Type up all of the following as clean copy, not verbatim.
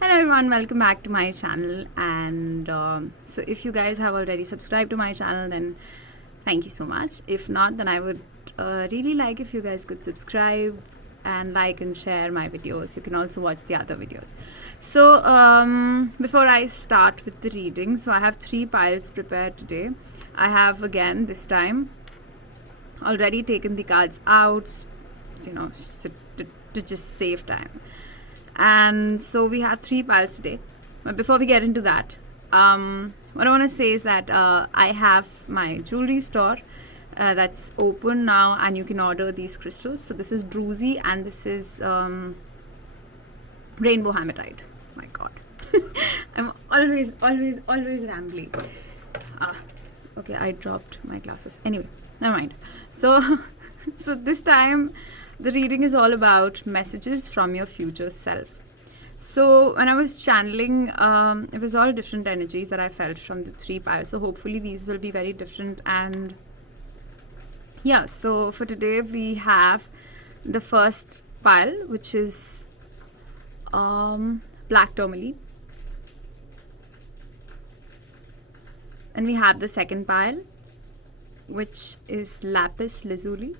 Hello everyone, welcome back to my channel. And so if you guys have already subscribed to my channel, then thank you so much. If not, then I would really like if you guys could subscribe and like and share my videos. You can also watch the other videos. So before I start with the reading, so I have 3 piles prepared today. I have again this time already taken the cards out, so to just save time. And so we have 3 piles today. But before we get into that, what I want to say is that I have my jewelry store that's open now, and you can order these crystals. So this is druzy, and this is rainbow hematite. My God, I'm always rambling. Okay, I dropped my glasses. Anyway, never mind. So, so this time, the reading is all about messages from your future self. So when I was channeling, it was all different energies that I felt from the 3 piles. So hopefully these will be very different. And yeah, so for today we have the first pile, which is black tourmaline. And we have the second pile, which is lapis lazuli.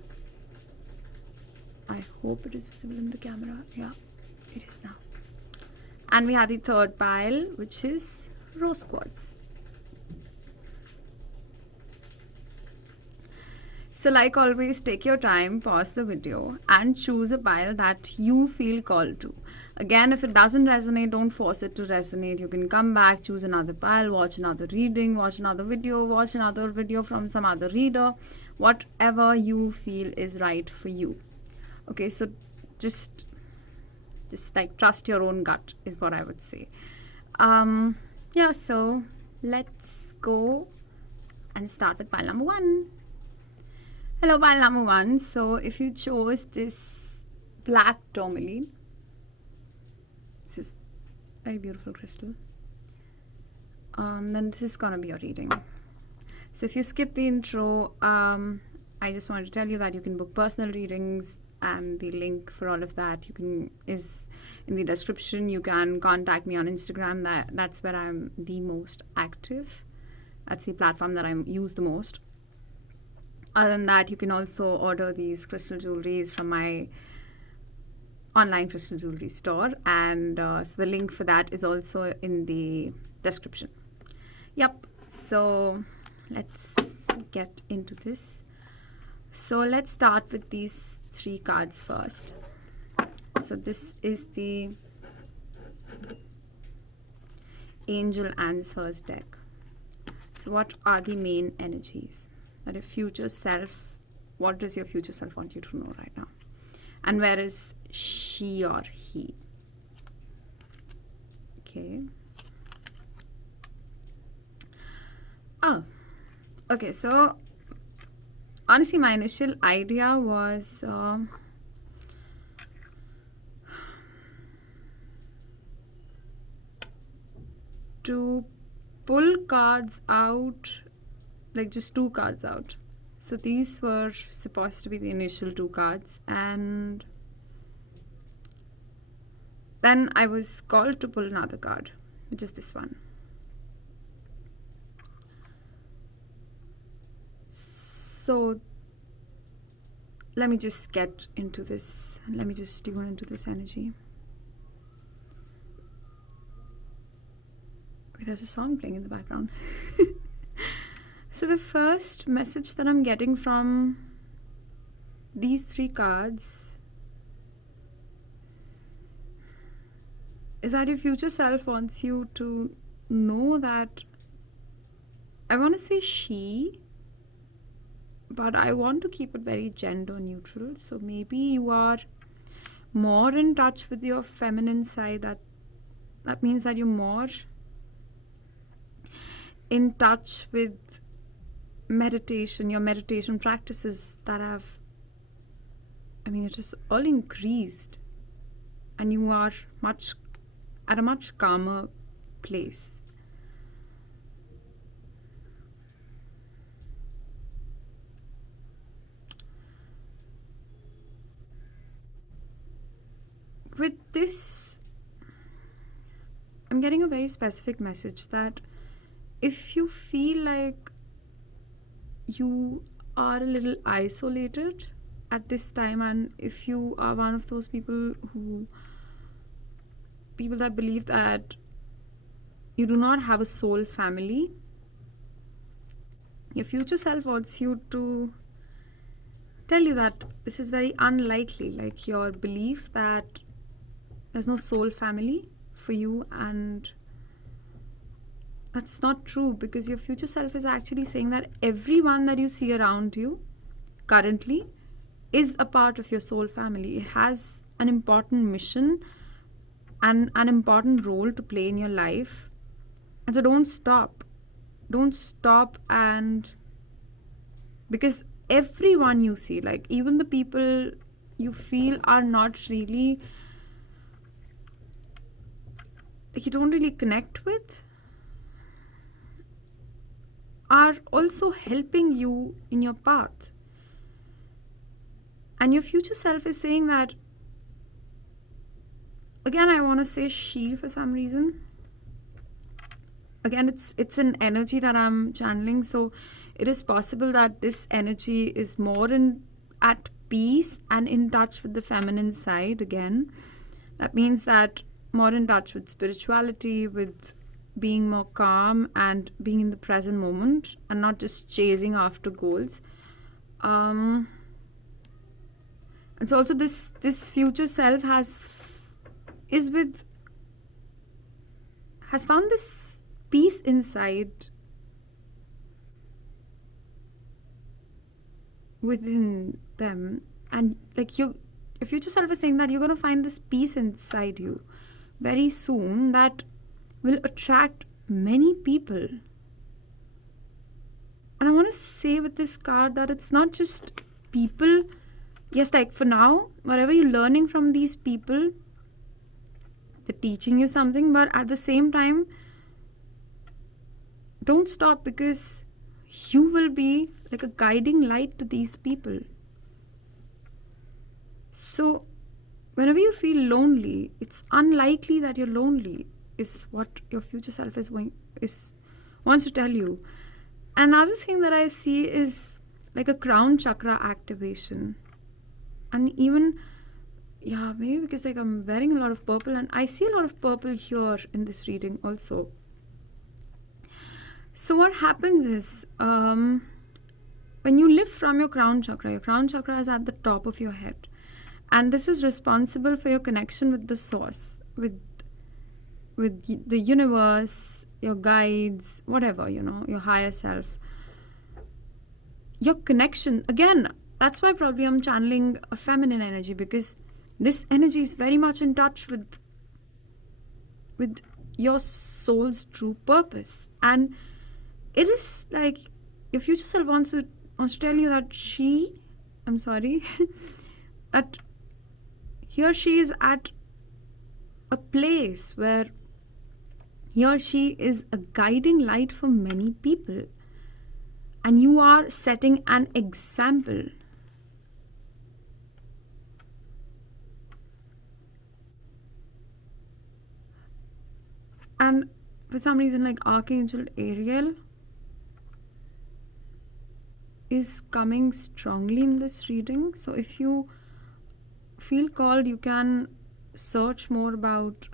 I hope it is visible in the camera. Yeah, it is now. And we have the third pile, which is rose quartz. So like always, take your time, pause the video and choose a pile that you feel called to. Again, if it doesn't resonate, don't force it to resonate. You can come back, choose another pile, watch another reading, watch another video from some other reader, whatever you feel is right for you. Okay, so just like trust your own gut is what I would say. Yeah, so let's go and start with pile number 1. Hello, pile number 1. So if you chose this black tourmaline, this is a very beautiful crystal, then this is gonna be your reading. So if you skip the intro, I just wanted to tell you that you can book personal readings, and the link for all of that is in the description. You can contact me on Instagram. That's where I'm the most active. That's the platform that I use the most. Other than that, you can also order these crystal jewelries from my online crystal jewelry store, and so the link for that is also in the description. Yep, so let's get into this. So let's start with these 3 cards first. So this is the Angel Answers deck. So what are the main energies that your future self, what does your future self want you to know right now? And where is she or he? Okay. Oh, okay, so honestly, my initial idea was to pull cards out, like just 2 cards out. So these were supposed to be the initial 2 cards, and then I was called to pull another card, which is this one. So let me just get into this. Let me just tune into this energy. Okay, there's a song playing in the background. So the first message that I'm getting from these 3 cards is that your future self wants you to know that, I want to say she, but I want to keep it very gender neutral. So maybe you are more in touch with your feminine side. That means that you're more in touch with meditation, your meditation practices that have, it just all increased, and you are at a much calmer place. With this I'm getting a very specific message that if you feel like you are a little isolated at this time, and if you are one of those people that believe that you do not have a soul family, your future self wants you to tell you that this is very unlikely. Like, your belief that there's no soul family for you, and that's not true, because your future self is actually saying that everyone that you see around you currently is a part of your soul family. It has an important mission and an important role to play in your life. And so don't stop. And because everyone you see, like even the people you feel are not really, you don't really connect with, are also helping you in your path. And your future self is saying that, again, I want to say she for some reason. Again, it's an energy that I'm channeling, so it is possible that this energy is more at peace and in touch with the feminine side again. That means that more in touch with spirituality, with being more calm and being in the present moment and not just chasing after goals. And so also this future self has found this peace inside within them, and like your future self is saying that you're going to find this peace inside you very soon that will attract many people. And I want to say with this card that it's not just people. Yes, like for now, whatever you're learning from these people, they're teaching you something, but at the same time, don't stop, because you will be like a guiding light to these people. So whenever you feel lonely, it's unlikely that you're lonely, is what your future self wants to tell you. Another thing that I see is like a crown chakra activation. And even, maybe because like I'm wearing a lot of purple, and I see a lot of purple here in this reading also. So what happens is, when you live from your crown chakra is at the top of your head. And this is responsible for your connection with the source, with the universe, your guides, whatever, your higher self. Your connection, again, that's why probably I'm channeling a feminine energy, because this energy is very much in touch with your soul's true purpose. And it is like your future self wants to tell you that that he or she is at a place where he or she is a guiding light for many people, and you are setting an example. And for some reason, like Archangel Ariel is coming strongly in this reading. So if you feel called, you can search more about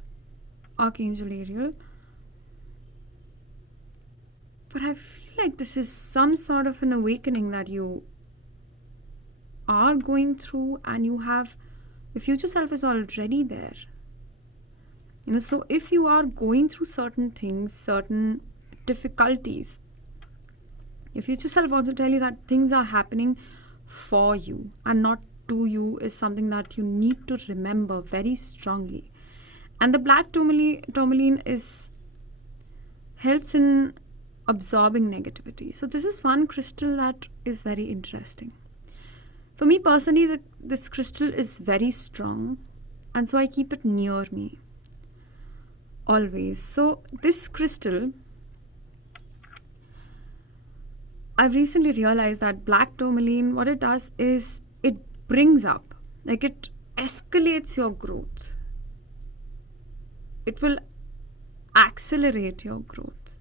Archangel Ariel. But I feel like this is some sort of an awakening that you are going through, and your future self is already there. So if you are going through certain things, certain difficulties, your future self wants to tell you that things are happening for you and not to you, is something that you need to remember very strongly. And the black tourmaline helps in absorbing negativity. So this is one crystal that is very interesting. For me personally, this crystal is very strong, and so I keep it near me always. So this crystal, I've recently realized that black tourmaline, what it does is it brings up, like it escalates your growth. It will accelerate your growth.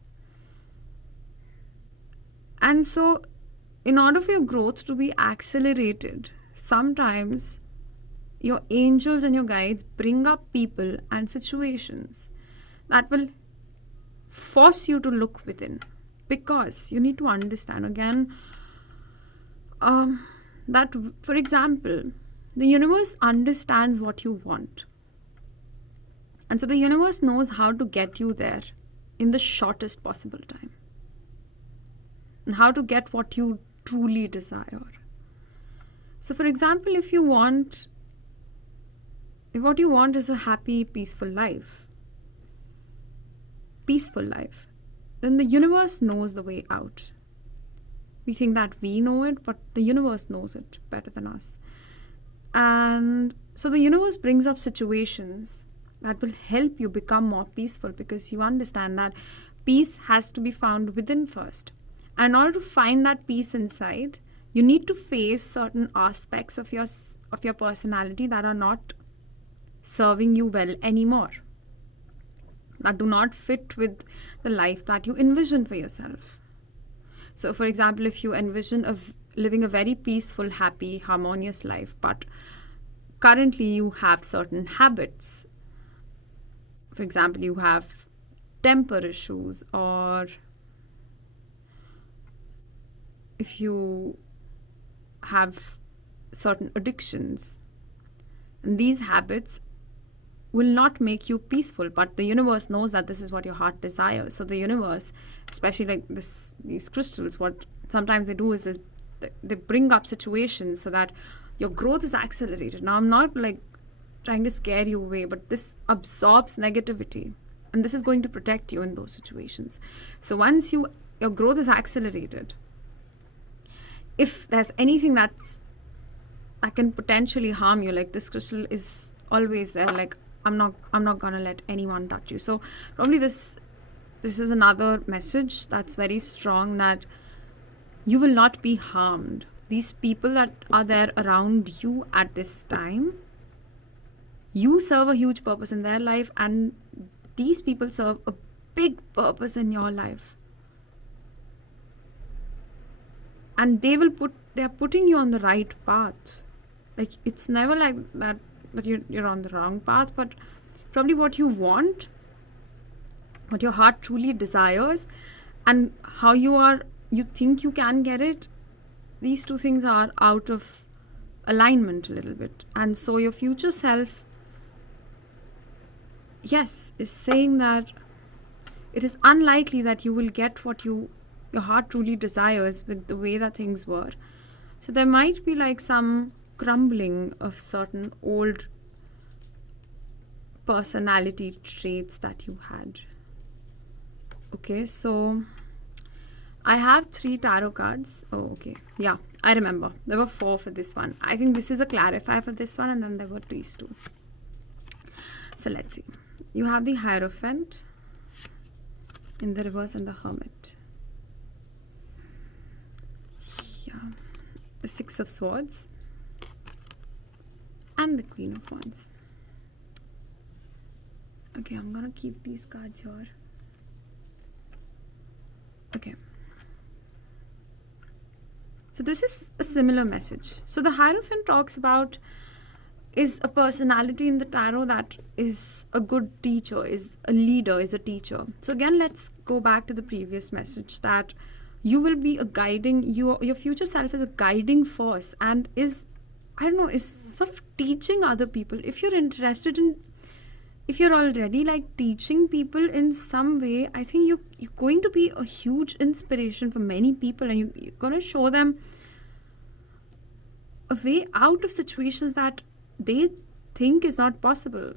And so, in order for your growth to be accelerated, sometimes your angels and your guides bring up people and situations that will force you to look within, because you need to understand again that, for example, the universe understands what you want, and so the universe knows how to get you there in the shortest possible time, and how to get what you truly desire. So for example, if what you want is a happy, peaceful life, then the universe knows the way out. We think that we know it, but the universe knows it better than us. And so the universe brings up situations that will help you become more peaceful, because you understand that peace has to be found within first. And in order to find that peace inside, you need to face certain aspects of your personality that are not serving you well anymore, that do not fit with the life that you envision for yourself. So for example, if you envision living a very peaceful, happy, harmonious life, but currently you have certain habits, for example, you have temper issues, or if you have certain addictions, and these habits will not make you peaceful, but the universe knows that this is what your heart desires. So the universe, especially like these crystals, what sometimes they do is they bring up situations so that your growth is accelerated. Now, I'm not like trying to scare you away, but this absorbs negativity, and this is going to protect you in those situations. So once your growth is accelerated, if there's anything that can potentially harm you, like this crystal is always there, like I'm not gonna let anyone touch you. So probably this is another message that's very strong, that you will not be harmed. These people that are there around you at this time, you serve a huge purpose in their life, and these people serve a big purpose in your life. And they're putting you on the right path. Like, it's never like that you're on the wrong path, but probably what you want, what your heart truly desires, and how you think you can get it, these two things are out of alignment a little bit. And so your future self, yes, is saying that it is unlikely that you will get what your heart truly desires with the way that things were. So there might be like some crumbling of certain old personality traits that you had. Okay, so I have 3 tarot cards. Oh, okay. Yeah, I remember. There were 4 for this one. I think this is a clarifier for this one, and then there were these 2. So let's see. You have the Hierophant in the reverse and the Hermit. Yeah. The 6 of Swords and the Queen of Wands. Okay, I'm gonna keep these cards here. Okay. So this is a similar message. So the Hierophant talks about is a personality in the tarot that is a good teacher, is a leader, is a teacher. So again, let's go back to the previous message, that you will be a guiding, your future self is a guiding force, and is sort of teaching other people. If you're interested in, if you're already like teaching people in some way, I think you're going to be a huge inspiration for many people, and you're going to show them a way out of situations that they think is not possible.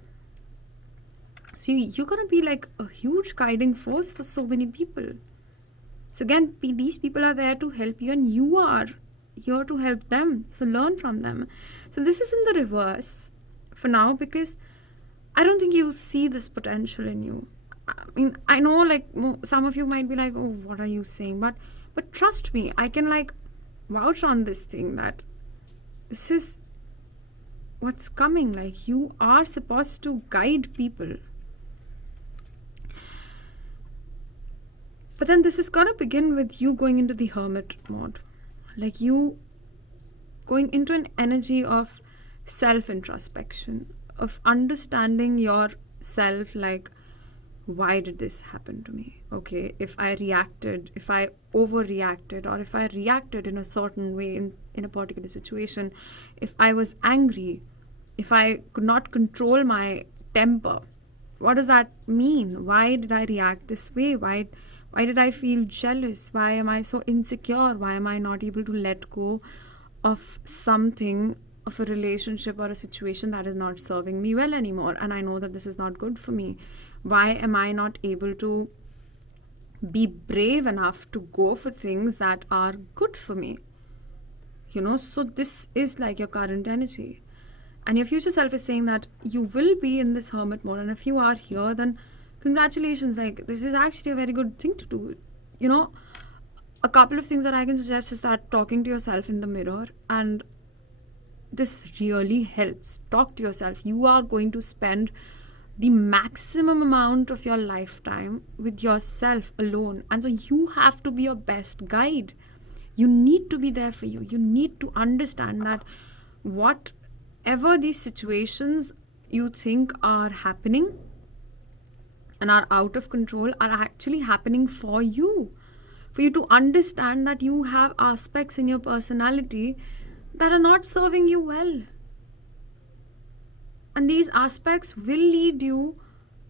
So you're going to be like a huge guiding force for so many people. So again, these people are there to help you, and you are here to help them. So learn from them. So this is in the reverse for now, because I don't think you see this potential in you. I mean, I know like some of you might be like, oh, what are you saying? But trust me, I can like vouch on this thing that this is what's coming. Like, you are supposed to guide people. But then this is gonna begin with you going into the hermit mode, like you going into an energy of self-introspection, of understanding yourself, like, why did this happen to me? Okay, if I overreacted, or if I reacted in a certain way in a particular situation, if I was angry, if I could not control my temper, what does that mean? Why did I react this way? Why did I feel jealous? Why am I so insecure? Why am I not able to let go of something, of a relationship or a situation that is not serving me well anymore? And I know that this is not good for me. Why am I not able to be brave enough to go for things that are good for me? So this is like your current energy. And your future self is saying that you will be in this hermit mode. And if you are here, then congratulations. Like, this is actually a very good thing to do. A couple of things that I can suggest is that talking to yourself in the mirror, and this really helps. Talk to yourself. You are going to spend the maximum amount of your lifetime with yourself alone, and so you have to be your best guide. You need to be there for you. You need to understand that whatever these situations you think are happening and are out of control are actually happening for you to understand that you have aspects in your personality that are not serving you well. And these aspects will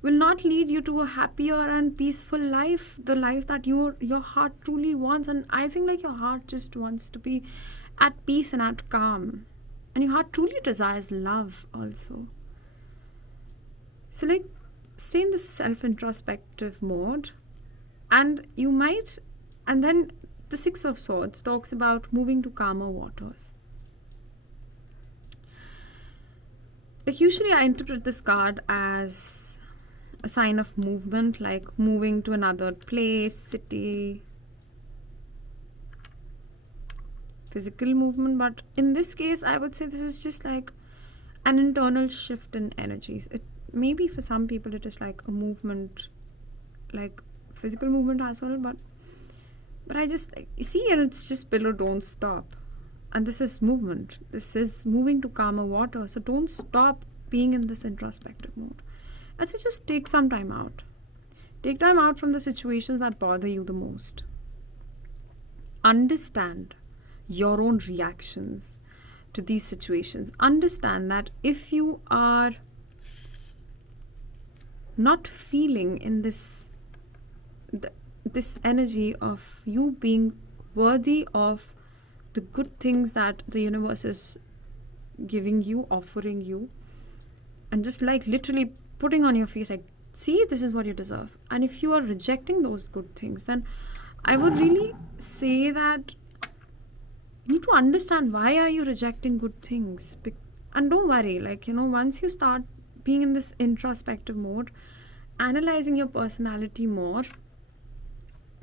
not lead you to a happier and peaceful life, the life that your heart truly wants. And I think like your heart just wants to be at peace and at calm. And your heart truly desires love also. So like, stay in this self-introspective mode, and then the Six of Swords talks about moving to calmer waters. Like, usually I interpret this card as a sign of movement, like moving to another place, city, physical movement. But in this case, I would say this is just like an internal shift in energies. It maybe for some people it is like a movement, like physical movement as well. But I just see, and it's just below don't stop. And this is movement. This is moving to calmer water. So don't stop being in this introspective mode. And so just take some time out. Take time out from the situations that bother you the most. Understand your own reactions to these situations. Understand that if you are not feeling in this energy of you being worthy of the good things that the universe is giving you, offering you, and just like literally putting on your face like, see, this is what you deserve. And if you are rejecting those good things, then I would really say that you need to understand, why are you rejecting good things? And don't worry, like, once you start being in this introspective mode, analyzing your personality more,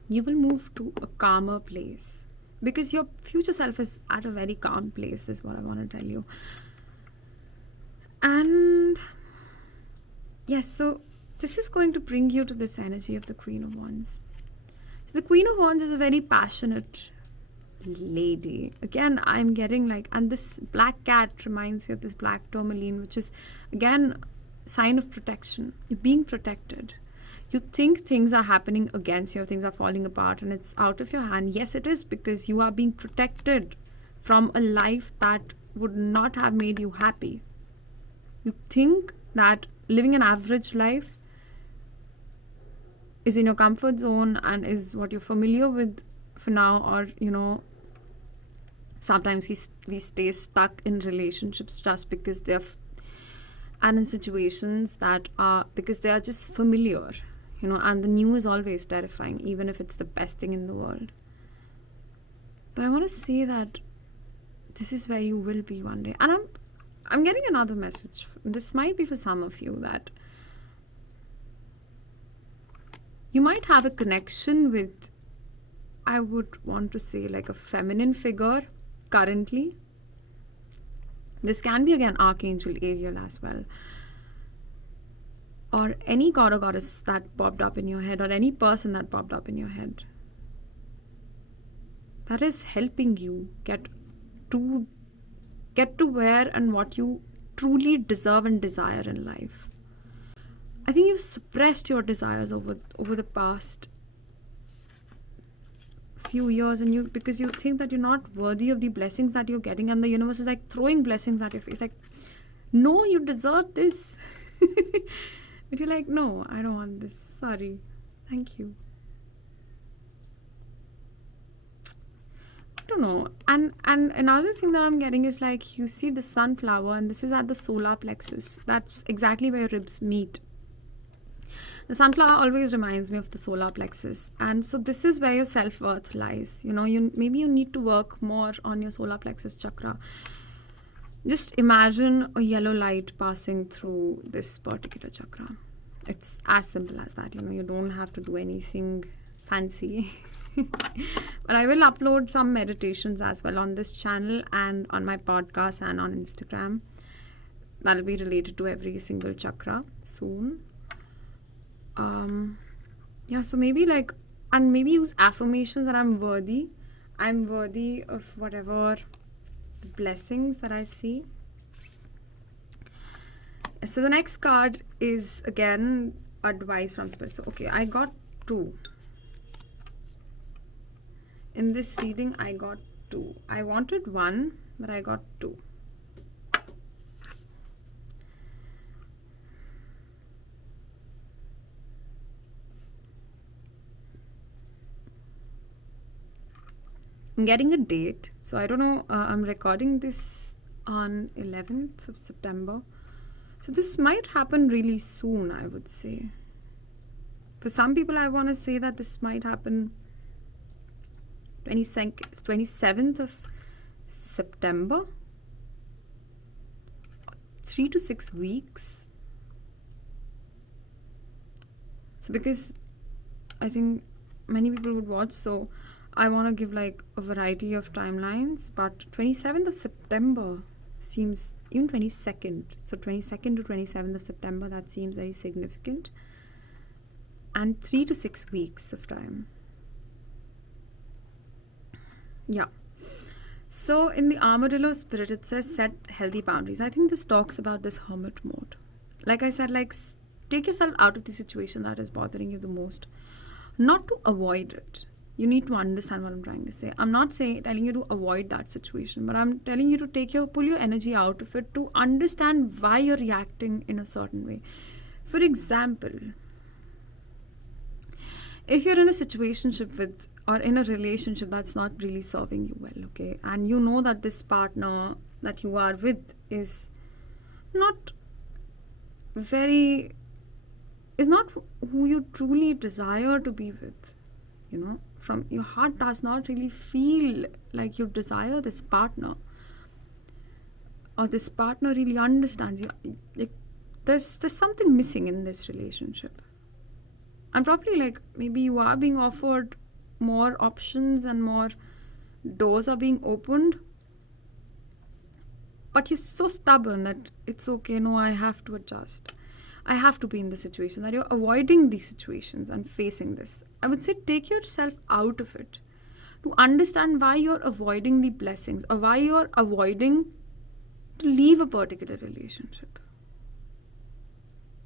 you will move to a calmer place. Because your future self is at a very calm place, is what I want to tell you. And yes, so this is going to bring you to this energy of the Queen of Wands. So the Queen of Wands is a very passionate lady. Again, I'm getting like, and this black cat reminds me of this black tourmaline, which is again sign of protection. You're being protected. You think things are happening against you, things are falling apart, and it's out of your hand. Yes, it is, because you are being protected from a life that would not have made you happy. You think that living an average life is in your comfort zone and is what you're familiar with for now, or sometimes we stay stuck in relationships just because and in situations that are, because they are just familiar. And the new is always terrifying, even if it's the best thing in the world. But I want to say that this is where you will be one day. And I'm getting another message. This might be for some of you, that you might have a connection with, I would want to say, like a feminine figure currently. This can be again Archangel Ariel as well, or any god or goddess that popped up in your head, or any person that popped up in your head, that is helping you get to where and what you truly deserve and desire in life. I think you've suppressed your desires over the past few years, and because you think that you're not worthy of the blessings that you're getting, and the universe is like throwing blessings at your face, like, no, you deserve this. But you're like, no, I don't want this, sorry, thank you. I don't know. And another thing that I'm getting is like, you see the sunflower, and this is at the solar plexus. That's exactly where your ribs meet. The sunflower always reminds me of the solar plexus, and so this is where your self-worth lies. Maybe you need to work more on your solar plexus chakra. Just imagine a yellow light passing through this particular chakra. It's as simple as that. You don't have to do anything fancy. But I will upload some meditations as well on this channel and on my podcast and on Instagram. That'll be related to every single chakra soon. So maybe maybe use affirmations that I'm worthy of whatever blessings that I see. So the next card is again advice from Spirit. So okay, I got 2. In this reading, I got 2. I wanted 1, but I got 2. I'm getting a date, so I don't know. I'm recording this on 11th of September, so this might happen really soon, I would say. For some people, I want to say that this might happen 27th of September, 3 to 6 weeks. So because I think many people would watch, so I want to give like a variety of timelines, but 27th of September seems, even 22nd, so 22nd to 27th of September, that seems very significant, and 3 to 6 weeks of time. Yeah. So in the Armadillo Spirit, it says set healthy boundaries. I think this talks about this hermit mode. Like I said, like, take yourself out of the situation that is bothering you the most, not to avoid it. You need to understand what I'm trying to say. I'm not telling you to avoid that situation, but I'm telling you to pull your energy out of it, to understand why you're reacting in a certain way. For example, if you're in a situationship with, or in a relationship that's not really serving you well, okay, and you know that this partner that you are with is not who you truly desire to be with, from your heart does not really feel like you desire this partner, or this partner really understands you. Like, there's something missing in this relationship, and probably like maybe you are being offered more options and more doors are being opened, but you're so stubborn that it's okay, no, I have to adjust, I have to be in the situation, that you're avoiding these situations and facing this. I would say take yourself out of it, to understand why you're avoiding the blessings, or why you're avoiding to leave a particular relationship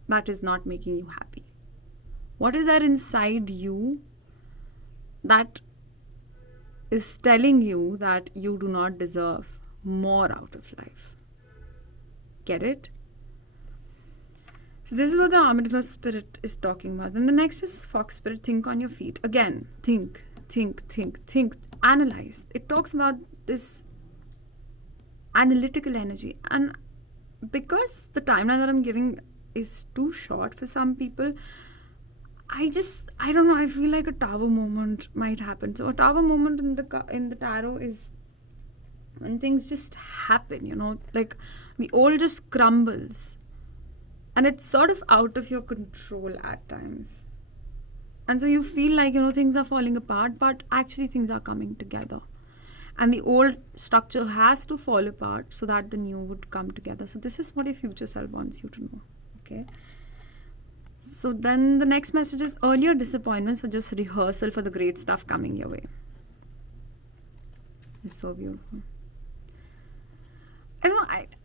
that is not making you happy. What is there inside you that is telling you that you do not deserve more out of life? Get it? So this is what the Armadillo Spirit is talking about. And the next is Fox Spirit. Think on your feet. Again, think, analyze. It talks about this analytical energy. And because the timeline that I'm giving is too short for some people, I don't know, I feel like a tower moment might happen. So a tower moment in the tarot is when things just happen, like the old just crumbles. And it's sort of out of your control at times. And so you feel like, things are falling apart, but actually things are coming together. And the old structure has to fall apart so that the new would come together. So this is what your future self wants you to know. Okay? So then the next message is earlier disappointments were just rehearsal for the great stuff coming your way. It's so beautiful.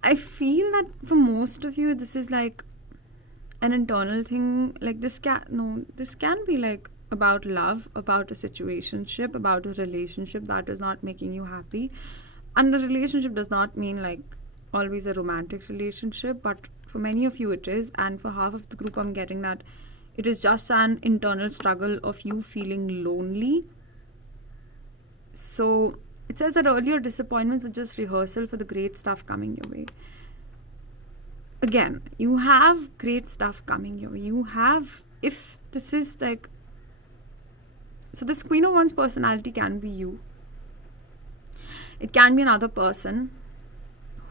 I feel that for most of you this is like an internal thing. Like this can be like about love, about a situationship, about a relationship that is not making you happy. And a relationship does not mean like always a romantic relationship, but for many of you it is, and for half of the group I'm getting that it is just an internal struggle of you feeling lonely. So it says that earlier disappointments were just rehearsal for the great stuff coming your way. Again, you have great stuff coming your way. You have, if this is like, so this Queen of Wands personality can be you. It can be another person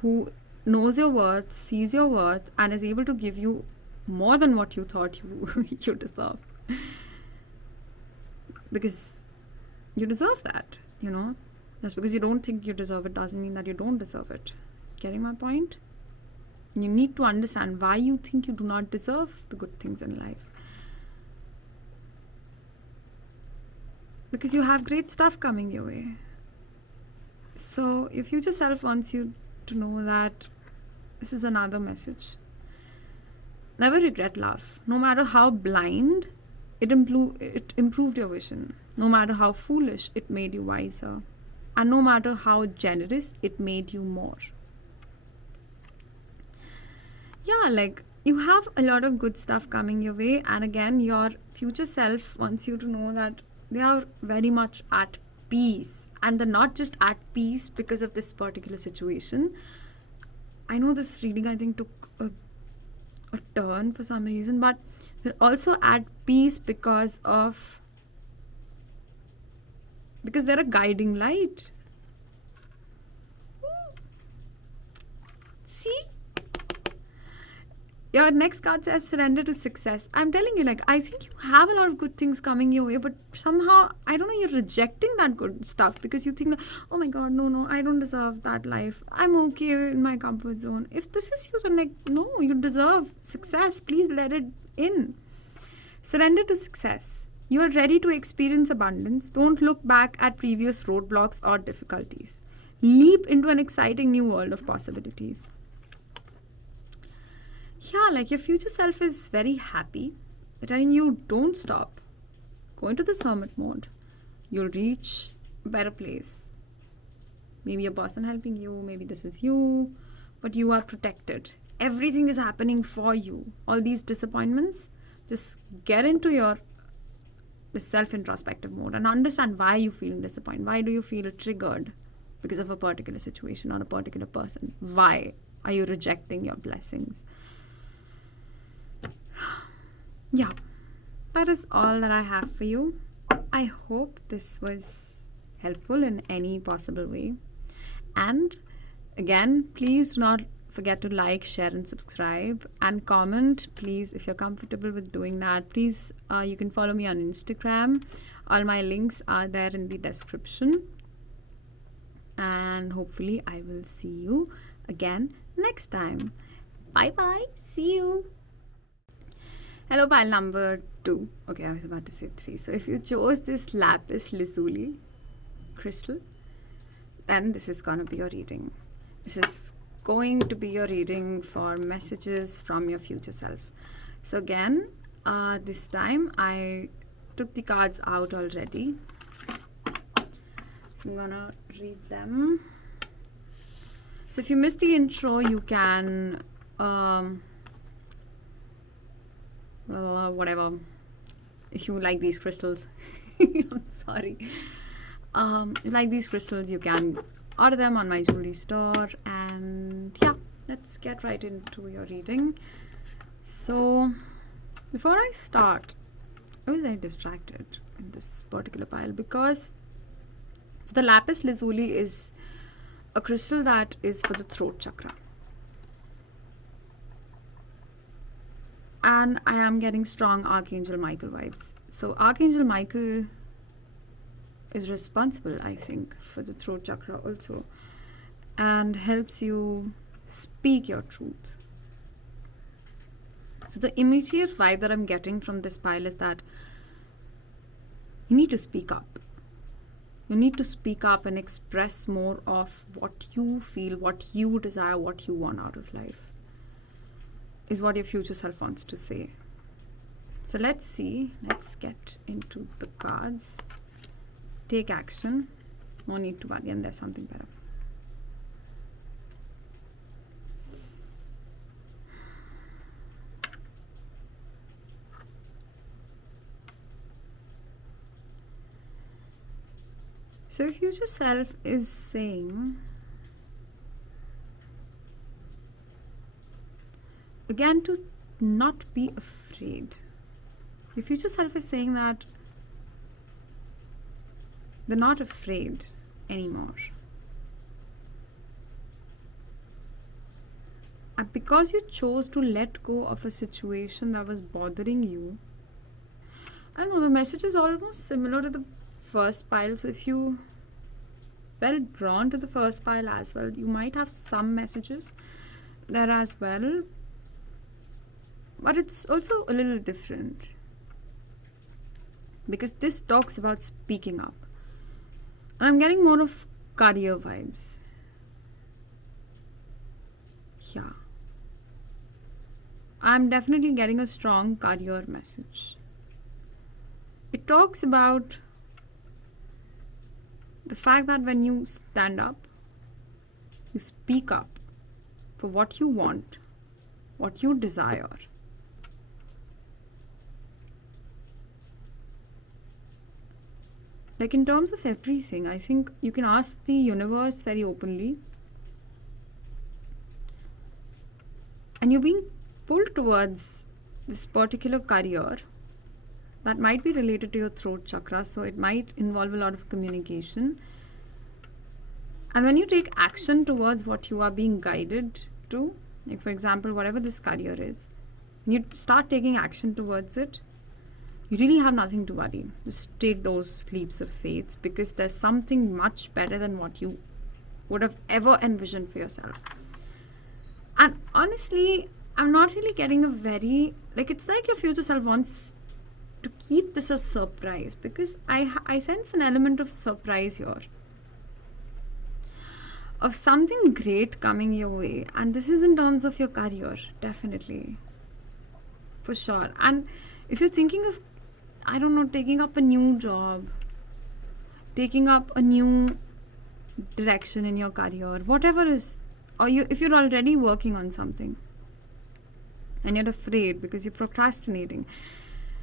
who knows your worth, sees your worth, and is able to give you more than what you thought you deserve. Because you deserve that, Just because you don't think you deserve it doesn't mean that you don't deserve it. Getting my point? You need to understand why you think you do not deserve the good things in life. Because you have great stuff coming your way. So your future self wants you to know that this is another message. Never regret love. No matter how blind, it improved your vision. No matter how foolish, it made you wiser. And no matter how generous, it made you more. Yeah, like you have a lot of good stuff coming your way. And again, your future self wants you to know that they are very much at peace. And they're not just at peace because of this particular situation. I know this reading, I think, took a turn for some reason, but they're also at peace because they're a guiding light. See? Your next card says surrender to success. I'm telling you, like, I think you have a lot of good things coming your way, but somehow, I don't know, you're rejecting that good stuff because you think, oh my God, no, I don't deserve that life. I'm okay in my comfort zone. If this is you, then like, no, you deserve success. Please let it in. Surrender to success. You are ready to experience abundance. Don't look back at previous roadblocks or difficulties. Leap into an exciting new world of possibilities. Yeah, like your future self is very happy, telling you don't stop. Go into the hermit mode. You'll reach a better place. Maybe a person helping you, maybe this is you, but you are protected. Everything is happening for you. All these disappointments, just get into the self-introspective mode and understand why you feel disappointed. Why do you feel triggered because of a particular situation or a particular person? Why are you rejecting your blessings? Yeah, that is all that I have for you. I hope this was helpful in any possible way. And again, please do not forget to like, share and subscribe and comment. Please, if you're comfortable with doing that, please, you can follow me on Instagram. All my links are there in the description. And hopefully I will see you again next time. Bye-bye. See you. Hello, pile number 2. Okay, I was about to say 3. So if you chose this lapis lazuli crystal, then this is going to be your reading. This is going to be your reading for messages from your future self. So again, this time I took the cards out already. So I'm going to read them. So if you missed the intro, you can... whatever, if you like these crystals, I'm sorry, you like these crystals, you can order them on my jewelry store. And yeah, let's get right into your reading. So before I start, I was very distracted in this particular pile because the lapis lazuli is a crystal that is for the throat chakra. And I am getting strong Archangel Michael vibes. So Archangel Michael is responsible, I think, for the throat chakra also, and helps you speak your truth. So the immediate vibe that I'm getting from this pile is that you need to speak up. You need to speak up and express more of what you feel, what you desire, what you want out of life, is what your future self wants to say. So let's see. Let's get into the cards. Take action. No need to worry, and there's something better. So your future self is saying, again, to not be afraid. Your future self is saying that they're not afraid anymore. And because you chose to let go of a situation that was bothering you, I know the message is almost similar to the first pile. So if you felt drawn to the first pile as well, you might have some messages there as well. But it's also a little different, because this talks about speaking up. And I'm getting more of career vibes. Yeah. I'm definitely getting a strong career message. It talks about the fact that when you stand up, you speak up for what you want, what you desire. Like in terms of everything, I think you can ask the universe very openly. And you're being pulled towards this particular career that might be related to your throat chakra, so it might involve a lot of communication. And when you take action towards what you are being guided to, like for example, whatever this career is, when you start taking action towards it, you really have nothing to worry. Just take those leaps of faith, because there's something much better than what you would have ever envisioned for yourself. And honestly, I'm not really getting a very, like, it's like your future self wants to keep this a surprise, because I sense an element of surprise here, of something great coming your way. And this is in terms of your career, definitely, for sure. And if you're thinking of, I don't know, taking up a new job, taking up a new direction in your career, whatever is, or if you're already working on something and you're afraid because you're procrastinating,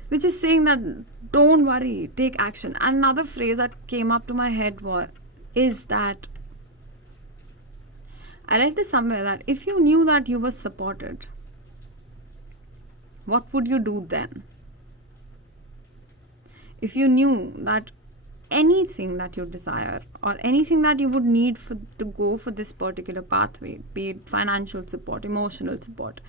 which is saying that don't worry, take action. And another phrase that came up to my head is that, I read this somewhere, that if you knew that you were supported, what would you do then? If you knew that anything that you desire or anything that you would need to go for this particular pathway, be it financial support, emotional support,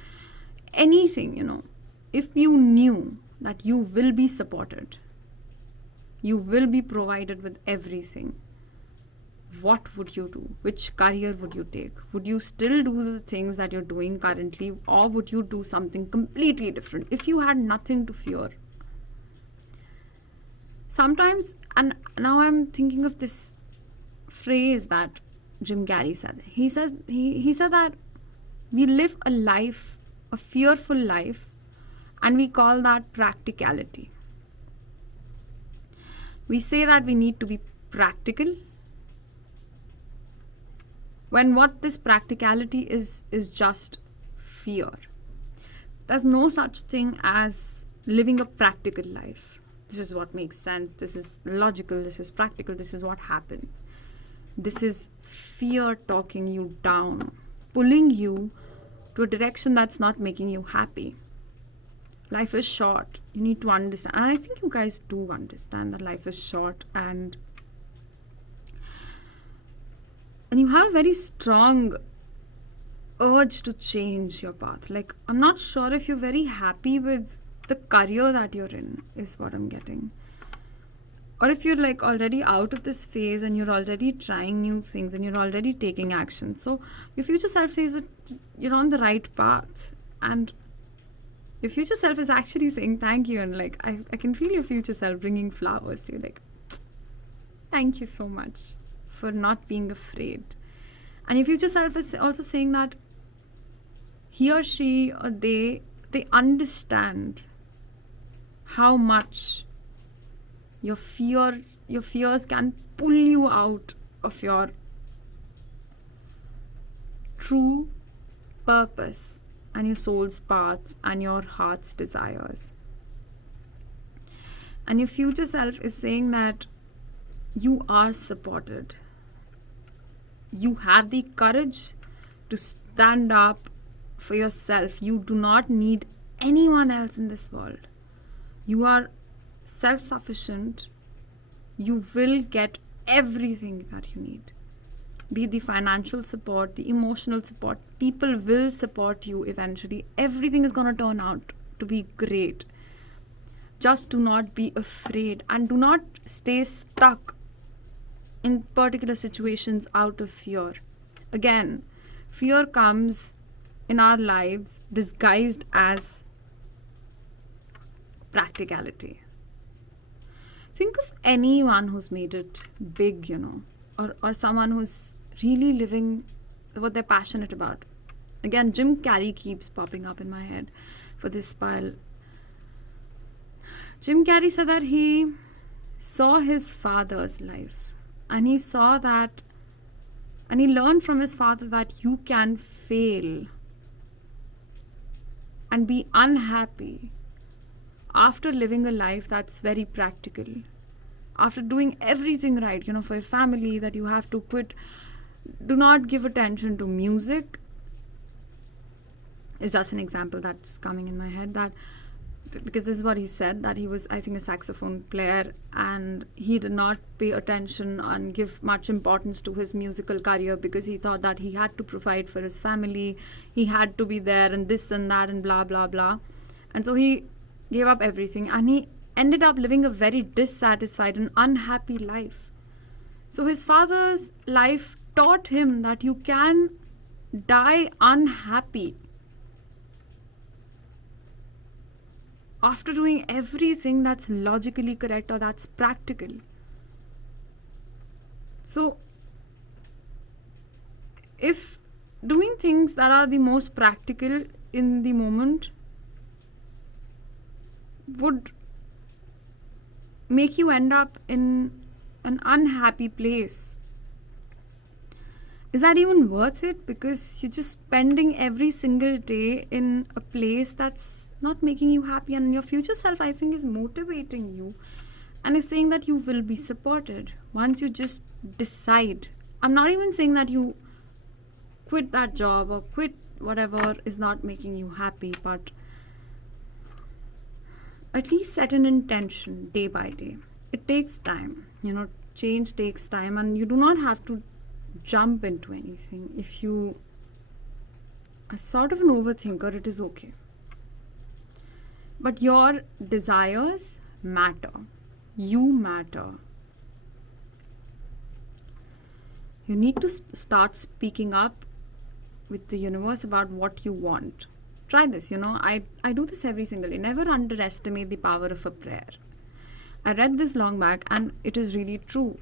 anything, if you knew that you will be supported, you will be provided with everything, what would you do? Which career would you take? Would you still do the things that you're doing currently, or would you do something completely different if you had nothing to fear? Sometimes, and now I'm thinking of this phrase that Jim Carrey said. He said that we live a fearful life, and we call that practicality. We say that we need to be practical, when what this practicality is just fear. There's no such thing as living a practical life. This is what makes sense, this is logical, this is practical, this is what happens. This is fear talking you down, pulling you to a direction that's not making you happy. Life is short. You need to understand. And I think you guys do understand that life is short, and you have a very strong urge to change your path. Like, I'm not sure if you're very happy with the career that you're in, is what I'm getting. Or if you're like already out of this phase and you're already trying new things and you're already taking action. So your future self says that you're on the right path. And Your future self is actually saying thank you, and like I can feel your future self bringing flowers to you, like, thank you so much for not being afraid. And your future self is also saying that he or she or they understand how much your fears can pull you out of your true purpose and your soul's paths and your heart's desires. And your future self is saying that you are supported. You have the courage to stand up for yourself. You do not need anyone else in this world. You are self-sufficient. You will get everything that you need. Be it the financial support, the emotional support. People will support you eventually. Everything is going to turn out to be great. Just do not be afraid and do not stay stuck in particular situations out of fear. Again, fear comes in our lives disguised as practicality. Think of anyone who's made it big, or someone who's really living what they're passionate about. Again, Jim Carrey keeps popping up in my head for this pile. Jim Carrey said that he saw his father's life, and he saw that, and he learned from his father that you can fail and be unhappy after living a life that's very practical, after doing everything right, for your family, that you have to quit. Do not give attention to music. It's just an example that's coming in my head, that because this is what he said, that he was, I think, a saxophone player, and he did not pay attention and give much importance to his musical career because he thought that he had to provide for his family, he had to be there, and this and that and blah blah blah. And so he gave up everything, and he ended up living a very dissatisfied and unhappy life. So his father's life taught him that you can die unhappy after doing everything that's logically correct or that's practical. So if doing things that are the most practical in the moment would make you end up in an unhappy place, is that even worth it? Because you're just spending every single day in a place that's not making you happy, and your future self, I think, is motivating you and is saying that you will be supported once you just decide. I'm not even saying that you quit that job or quit whatever is not making you happy, but at least set an intention day by day. It takes time, change takes time, and you do not have to jump into anything. If you are sort of an overthinker, it is okay. But your desires matter. You matter. You need to start speaking up with the universe about what you want. Try this, I do this every single day. Never underestimate the power of a prayer. I read this long back, and it is really true.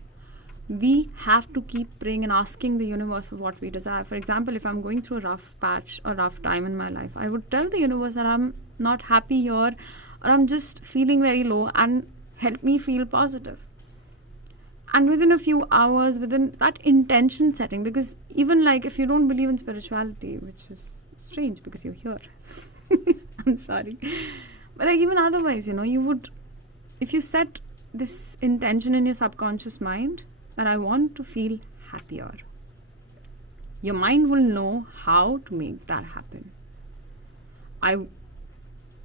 We have to keep praying and asking the universe for what we desire. For example, if I'm going through a rough patch or rough time in my life, I would tell the universe that I'm not happy here, or I'm just feeling very low, and help me feel positive. And within a few hours, within that intention setting, because even like if you don't believe in spirituality, which is strange because you're here, I'm sorry, but like even otherwise, you would, if you set this intention in your subconscious mind that I want to feel happier, your mind will know how to make that happen.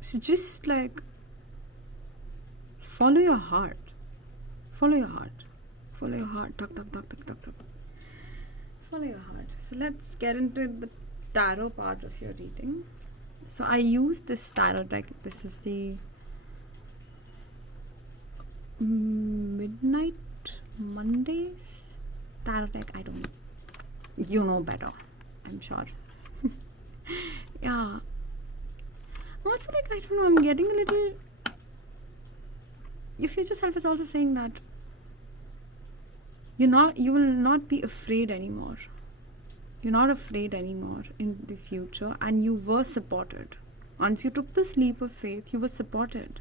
So just like follow your heart. Follow your heart. Follow your heart. Talk. Follow your heart. So let's get into the tarot part of your reading. So I use this tarot deck. This is the Midnight Mondays tarot deck. I don't know. You know better, I'm sure. Yeah. I'm also like, I don't know, I'm getting a little... Your future self is also saying that you will not be afraid anymore. You're not afraid anymore in the future, and you were supported. Once you took this leap of faith, you were supported.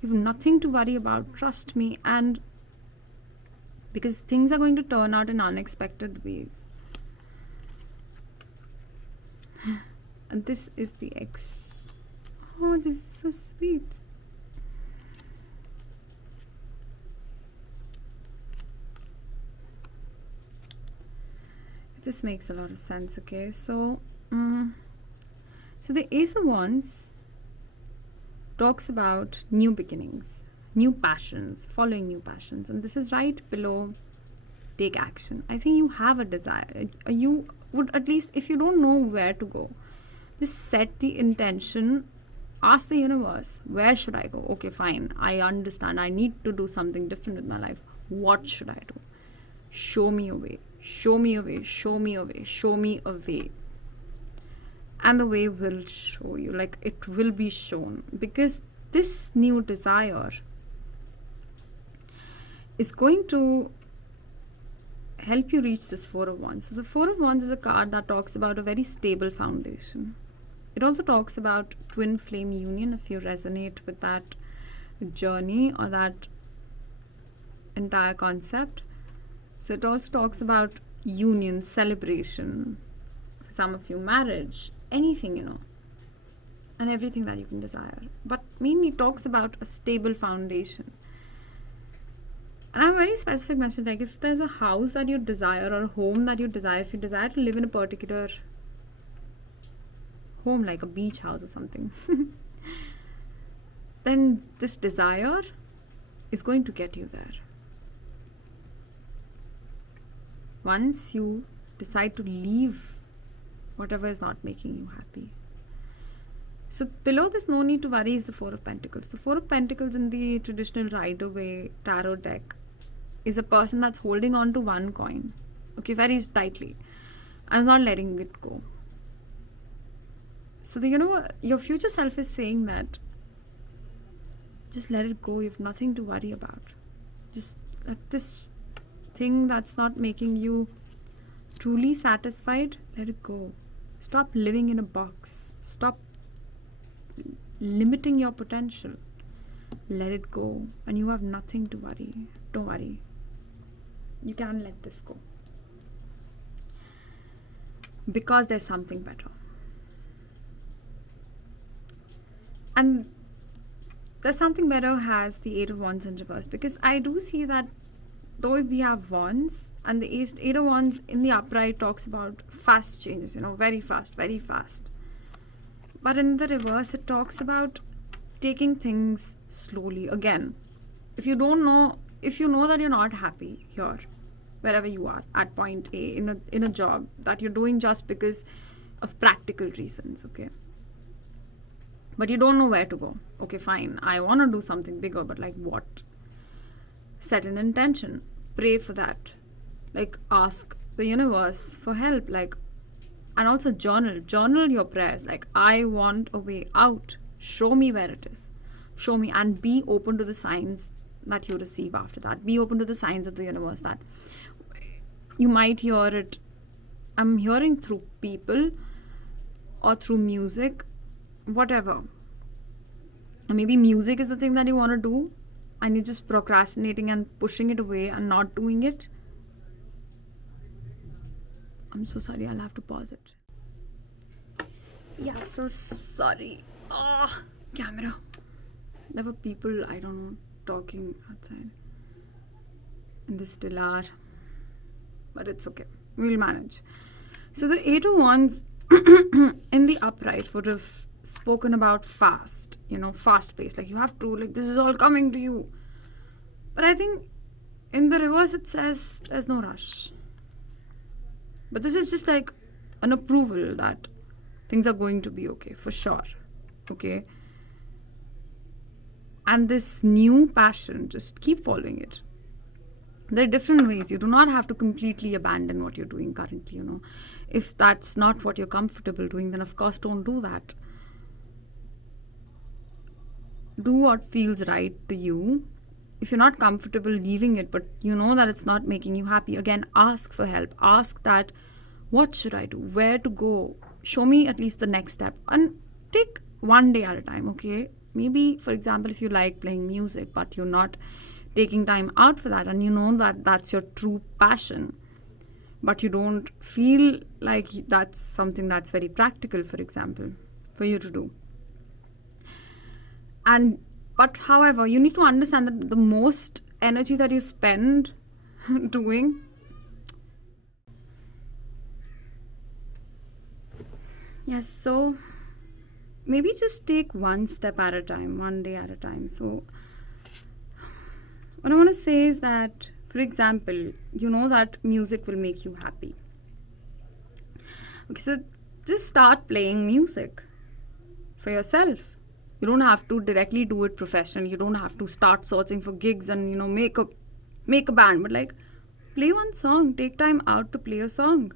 You have nothing to worry about, trust me, and because things are going to turn out in unexpected ways. And this is the X. Oh, this is so sweet. This makes a lot of sense, okay? So the Ace of Wands talks about new beginnings, new passions, following new passions. And this is right below take action. I think you have a desire. You would, at least if you don't know where to go, just set the intention. Ask the universe, where should I go? Okay, fine. I understand. I need to do something different with my life. What should I do? Show me a way. Show me a way. Show me a way. Show me a way. And the way will show you. Like, it will be shown. Because this new desire is going to help you reach this Four of Wands. So the Four of Wands is a card that talks about a very stable foundation. It also talks about twin flame union, if you resonate with that journey or that entire concept. So it also talks about union, celebration, for some of you, marriage, anything, and everything that you can desire. But mainly talks about a stable foundation. And I have a very specific message, like if there's a house that you desire or a home that you desire, if you desire to live in a particular home, like a beach house or something, then this desire is going to get you there. Once you decide to leave whatever is not making you happy. So below this, no need to worry, is the Four of Pentacles. The Four of Pentacles in the traditional Rider-Waite tarot deck is a person that's holding on to one coin, okay, very tightly, and is not letting it go. So your future self is saying that just let it go. You have nothing to worry about. Just let this thing that's not making you truly satisfied, let it go. Stop living in a box. Stop limiting your potential. Let it go. And you have nothing to worry. Don't worry. You can let this go. Because there's something better. And there's something better has the Eight of Wands in reverse. Because I do see that though if we have Wands, and the Eight of Wands in the upright talks about fast changes, very fast, very fast. But in the reverse, it talks about taking things slowly. Again, if you know that you're not happy here, wherever you are, at point A, in a job that you're doing just because of practical reasons, okay? But you don't know where to go. Okay, fine. I want to do something bigger, but like what? Set an intention. Pray for that. Like, ask the universe for help. Like, and also journal your prayers. Like, I want a way out. Show me where it is. Show me, and be open to the signs that you receive after that. Be open to the signs of the universe that you might hear it. I'm hearing through people or through music, whatever. Maybe music is the thing that you want to do, and you're just procrastinating and pushing it away and not doing it. I'm so sorry, I'll have to pause it. Yeah, so sorry. Camera. There were people, I don't know, talking outside. And they still are. But it's okay. We'll manage. So the Eight of Wands in the upright would have spoken about fast, fast pace. Like, you have to, like, this is all coming to you. But I think in the reverse it says there's no rush. But this is just like an approval that things are going to be okay, for sure. Okay? And this new passion, just keep following it. There are different ways. You do not have to completely abandon what you're doing currently, If that's not what you're comfortable doing, then of course don't do that. do what feels right to you. If you're not comfortable leaving it, but you know that it's not making you happy, again, ask for help. Ask that, what should I do? Where to go? Show me at least the next step. And take one day at a time, okay? Maybe, for example, if you like playing music, but you're not taking time out for that, and you know that that's your true passion, but you don't feel like that's something that's very practical, for example, for you to do. But however, you need to understand that the most energy that you spend doing, yes, so maybe just take one step at a time, one day at a time. So what I want to say is that, for example, you know that music will make you happy. Okay, so just start playing music for yourself. You don't have to directly do it professionally. You don't have to start searching for gigs and, you know, make a band. But like, play one song. Take time out to play a song.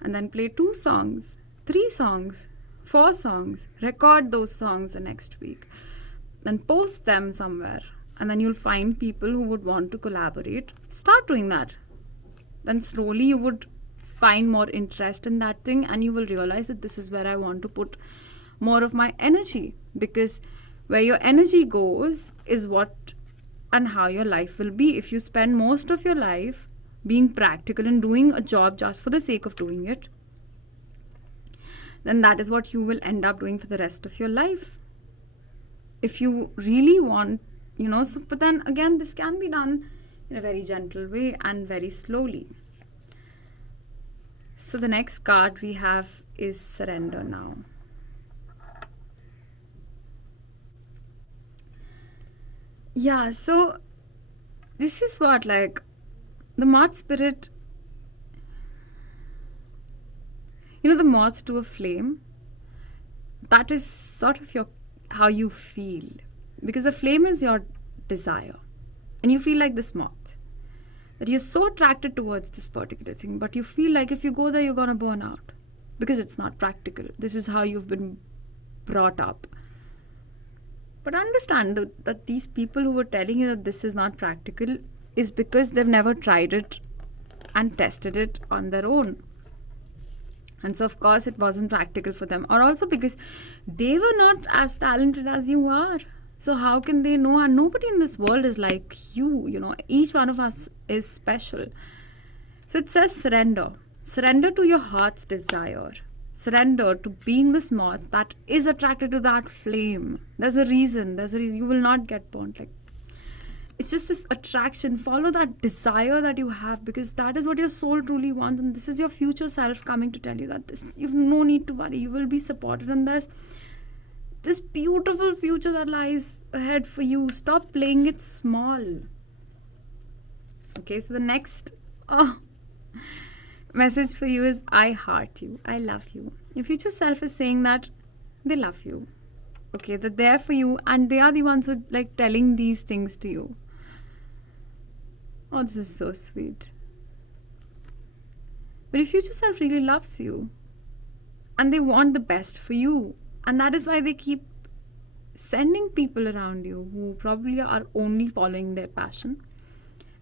And then play 2 songs, 3 songs, 4 songs. Record those songs the next week. Then post them somewhere. And then you'll find people who would want to collaborate. Start doing that. Then slowly you would find more interest in that thing, and you will realize that this is where I want to put more of my energy, because where your energy goes is what and how your life will be. If you spend most of your life being practical and doing a job just for the sake of doing it, then that is what you will end up doing for the rest of your life. If you really want, you know, so, but then again, this can be done in a very gentle way and very slowly. So the next card we have is surrender now. Yeah, so this is what, like, the moth spirit, you know, the moth to a flame, that is sort of how you feel, because the flame is your desire, and you feel like this moth, that you're so attracted towards this particular thing, but you feel like if you go there, you're gonna burn out because it's not practical. This is how you've been brought up. But understand that these people who were telling you that this is not practical is because they've never tried it and tested it on their own. And so, of course, it wasn't practical for them. Or also because they were not as talented as you are. So how can they know? And nobody in this world is like you. You know, each one of us is special. So it says surrender. Surrender to your heart's desire. Surrender to being this moth that is attracted to that flame. There's a reason. You will not get burnt. Like, it's just this attraction. Follow that desire that you have, because that is what your soul truly wants, and this is your future self coming to tell you that this, you've no need to worry. You will be supported, and there's this beautiful future that lies ahead for you. Stop playing it small. Okay, so the next message for you is, I heart you. I love you. Your future self is saying that they love you. Okay, they're there for you, and they are the ones who are like telling these things to you. Oh, this is so sweet. But your future self really loves you, and they want the best for you. And that is why they keep sending people around you who probably are only following their passion.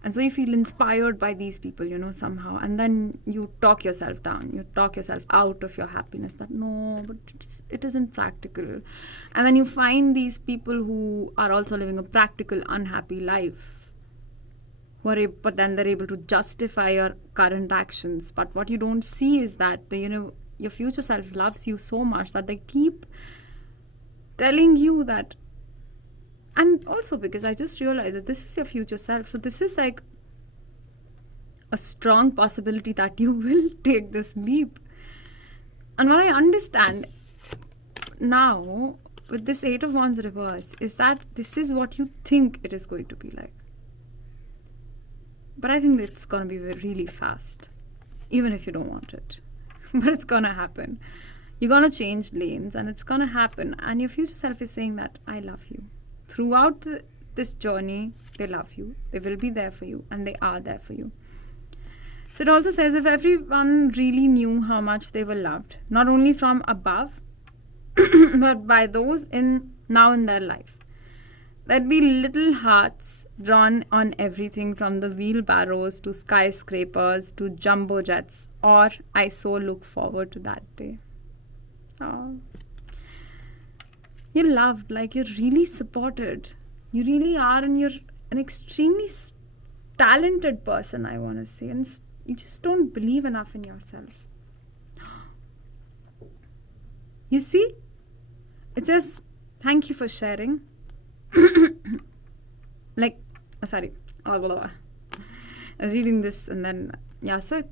And so you feel inspired by these people, you know, somehow. And then you talk yourself down. You talk yourself out of your happiness that, no, but it isn't practical. And then you find these people who are also living a practical, unhappy life. But then they're able to justify your current actions. But what you don't see is that, your future self loves you so much that they keep telling you that. And also because I just realized that this is your future self. So this is like a strong possibility that you will take this leap. And what I understand now with this 8 of Wands reverse is that this is what you think it is going to be like. But I think it's going to be really fast, even if you don't want it. But it's going to happen. You're going to change lanes, and it's going to happen. And your future self is saying that, I love you. Throughout this journey, they love you. They will be there for you, and they are there for you. So it also says, if everyone really knew how much they were loved, not only from above, but by those now in their life, there'd be little hearts drawn on everything from the wheelbarrows to skyscrapers to jumbo jets, or I so look forward to that day. Oh. You're loved, like you're really supported. You really are, and you're an extremely talented person, I want to say, and you just don't believe enough in yourself. You see, it says, thank you for sharing. Like, sorry, I was reading this and then, yeah, so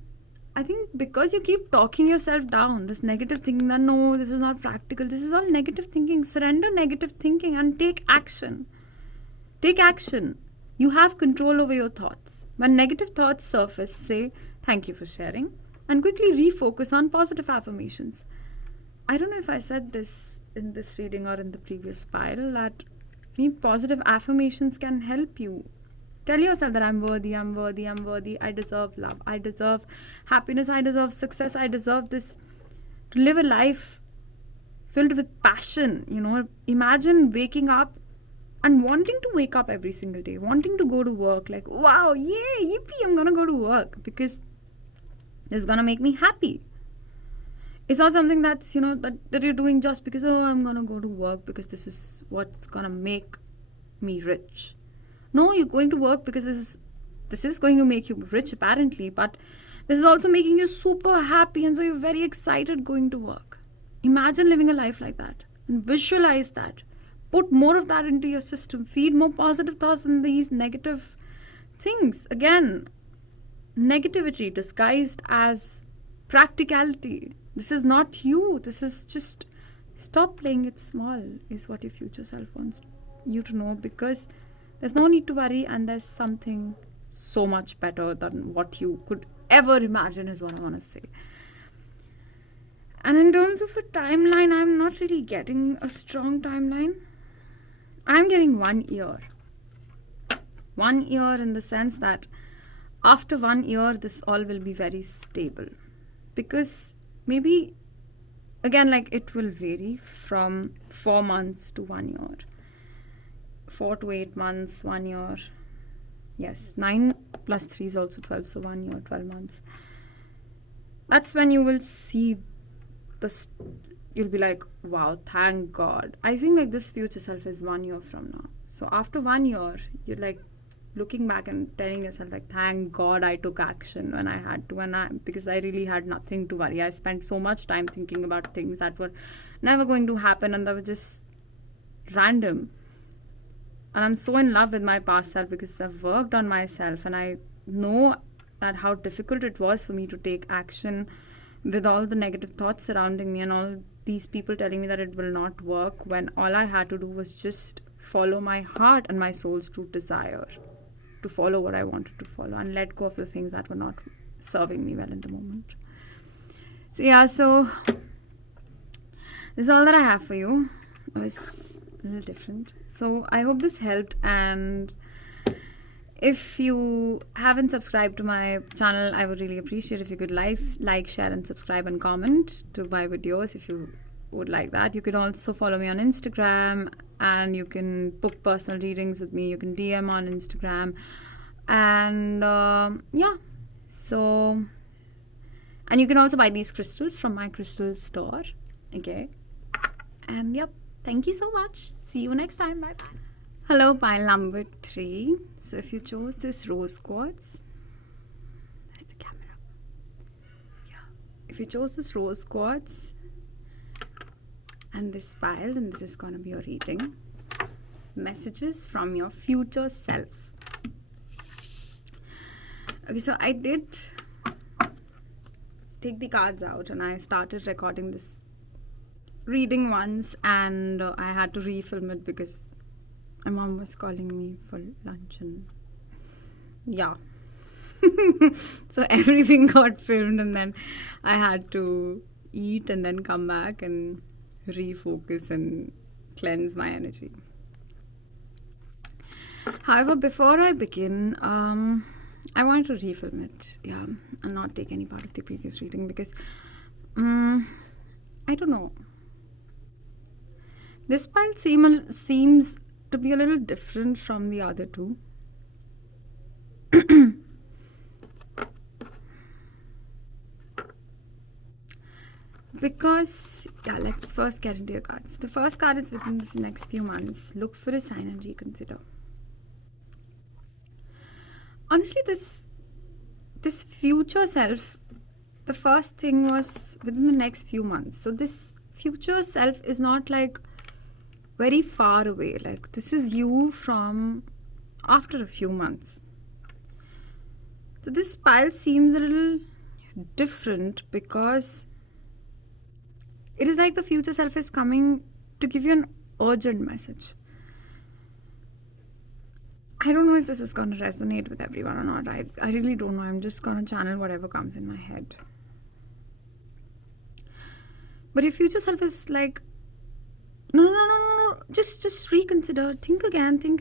I think because you keep talking yourself down, this negative thinking that no, this is not practical, this is all negative thinking. Surrender negative thinking and take action. Take action. You have control over your thoughts. When negative thoughts surface, say, thank you for sharing, and quickly refocus on positive affirmations. I don't know if I said this in this reading or in the previous pile, that positive affirmations can help you. Tell yourself that I'm worthy, I'm worthy, I'm worthy, I deserve love, I deserve happiness, I deserve success, I deserve this, to live a life filled with passion. Imagine waking up and wanting to wake up every single day, wanting to go to work, like, wow, yay, yippee, I'm gonna go to work because it's gonna make me happy. It's not something that's, that you're doing just because, oh, I'm gonna go to work because this is what's gonna make me rich. No, you're going to work because this is going to make you rich apparently, but this is also making you super happy, and so you're very excited going to work. Imagine living a life like that and visualize that. Put more of that into your system. Feed more positive thoughts than these negative things. Again, negativity disguised as practicality. This is not you. This is just, stop playing it small is what your future self wants you to know, because there's no need to worry, and there's something so much better than what you could ever imagine is what I want to say. And in terms of a timeline, I'm not really getting a strong timeline. I'm getting 1 year. 1 year in the sense that after 1 year, this all will be very stable. Because maybe, again, like it will vary from 4 months to 1 year. 4 to 8 months, 1 year. Yes, 9 plus 3 is also 12, so 1 year, 12 months. That's when you will see this. You'll be like, wow, thank God. I think like this future self is 1 year from now. So after 1 year, you're like looking back and telling yourself like, thank God I took action when I had to, because I really had nothing to worry. I spent so much time thinking about things that were never going to happen, and that were just random. And I'm so in love with my past self because I've worked on myself, and I know that how difficult it was for me to take action with all the negative thoughts surrounding me and all these people telling me that it will not work, when all I had to do was just follow my heart and my soul's true desire to follow what I wanted to follow and let go of the things that were not serving me well in the moment. So yeah, so this is all that I have for you. It was a little different. So I hope this helped, and if you haven't subscribed to my channel, I would really appreciate if you could like, share and subscribe and comment to my videos if you would like that. You could also follow me on Instagram, and you can book personal readings with me. You can DM on Instagram, and yeah, so, and you can also buy these crystals from my crystal store. Okay, and yep, thank you so much. See you next time. Bye bye. Hello, pile number 3. So if you chose this rose quartz, there's the camera. Yeah. If you chose this rose quartz and this pile, then this is going to be your reading. Messages from your future self. Okay, so I did take the cards out and I started recording this reading once, and I had to refilm it because my mom was calling me for lunch, and yeah. So everything got filmed, and then I had to eat and then come back and refocus and cleanse my energy. However, before I begin, I wanted to refilm it, yeah, and not take any part of the previous reading because I don't know. This pile seems to be a little different from the other two. Because, yeah, let's first get into your cards. The first card is within the next few months. Look for a sign and reconsider. Honestly, this future self, the first thing was within the next few months. So this future self is not like very far away. Like, this is you from after a few months. So this pile seems a little different because it is like the future self is coming to give you an urgent message. I don't know if this is going to resonate with everyone or not. I really don't know. I'm just going to channel whatever comes in my head. But your future self is like, no. Just reconsider. Think again. Take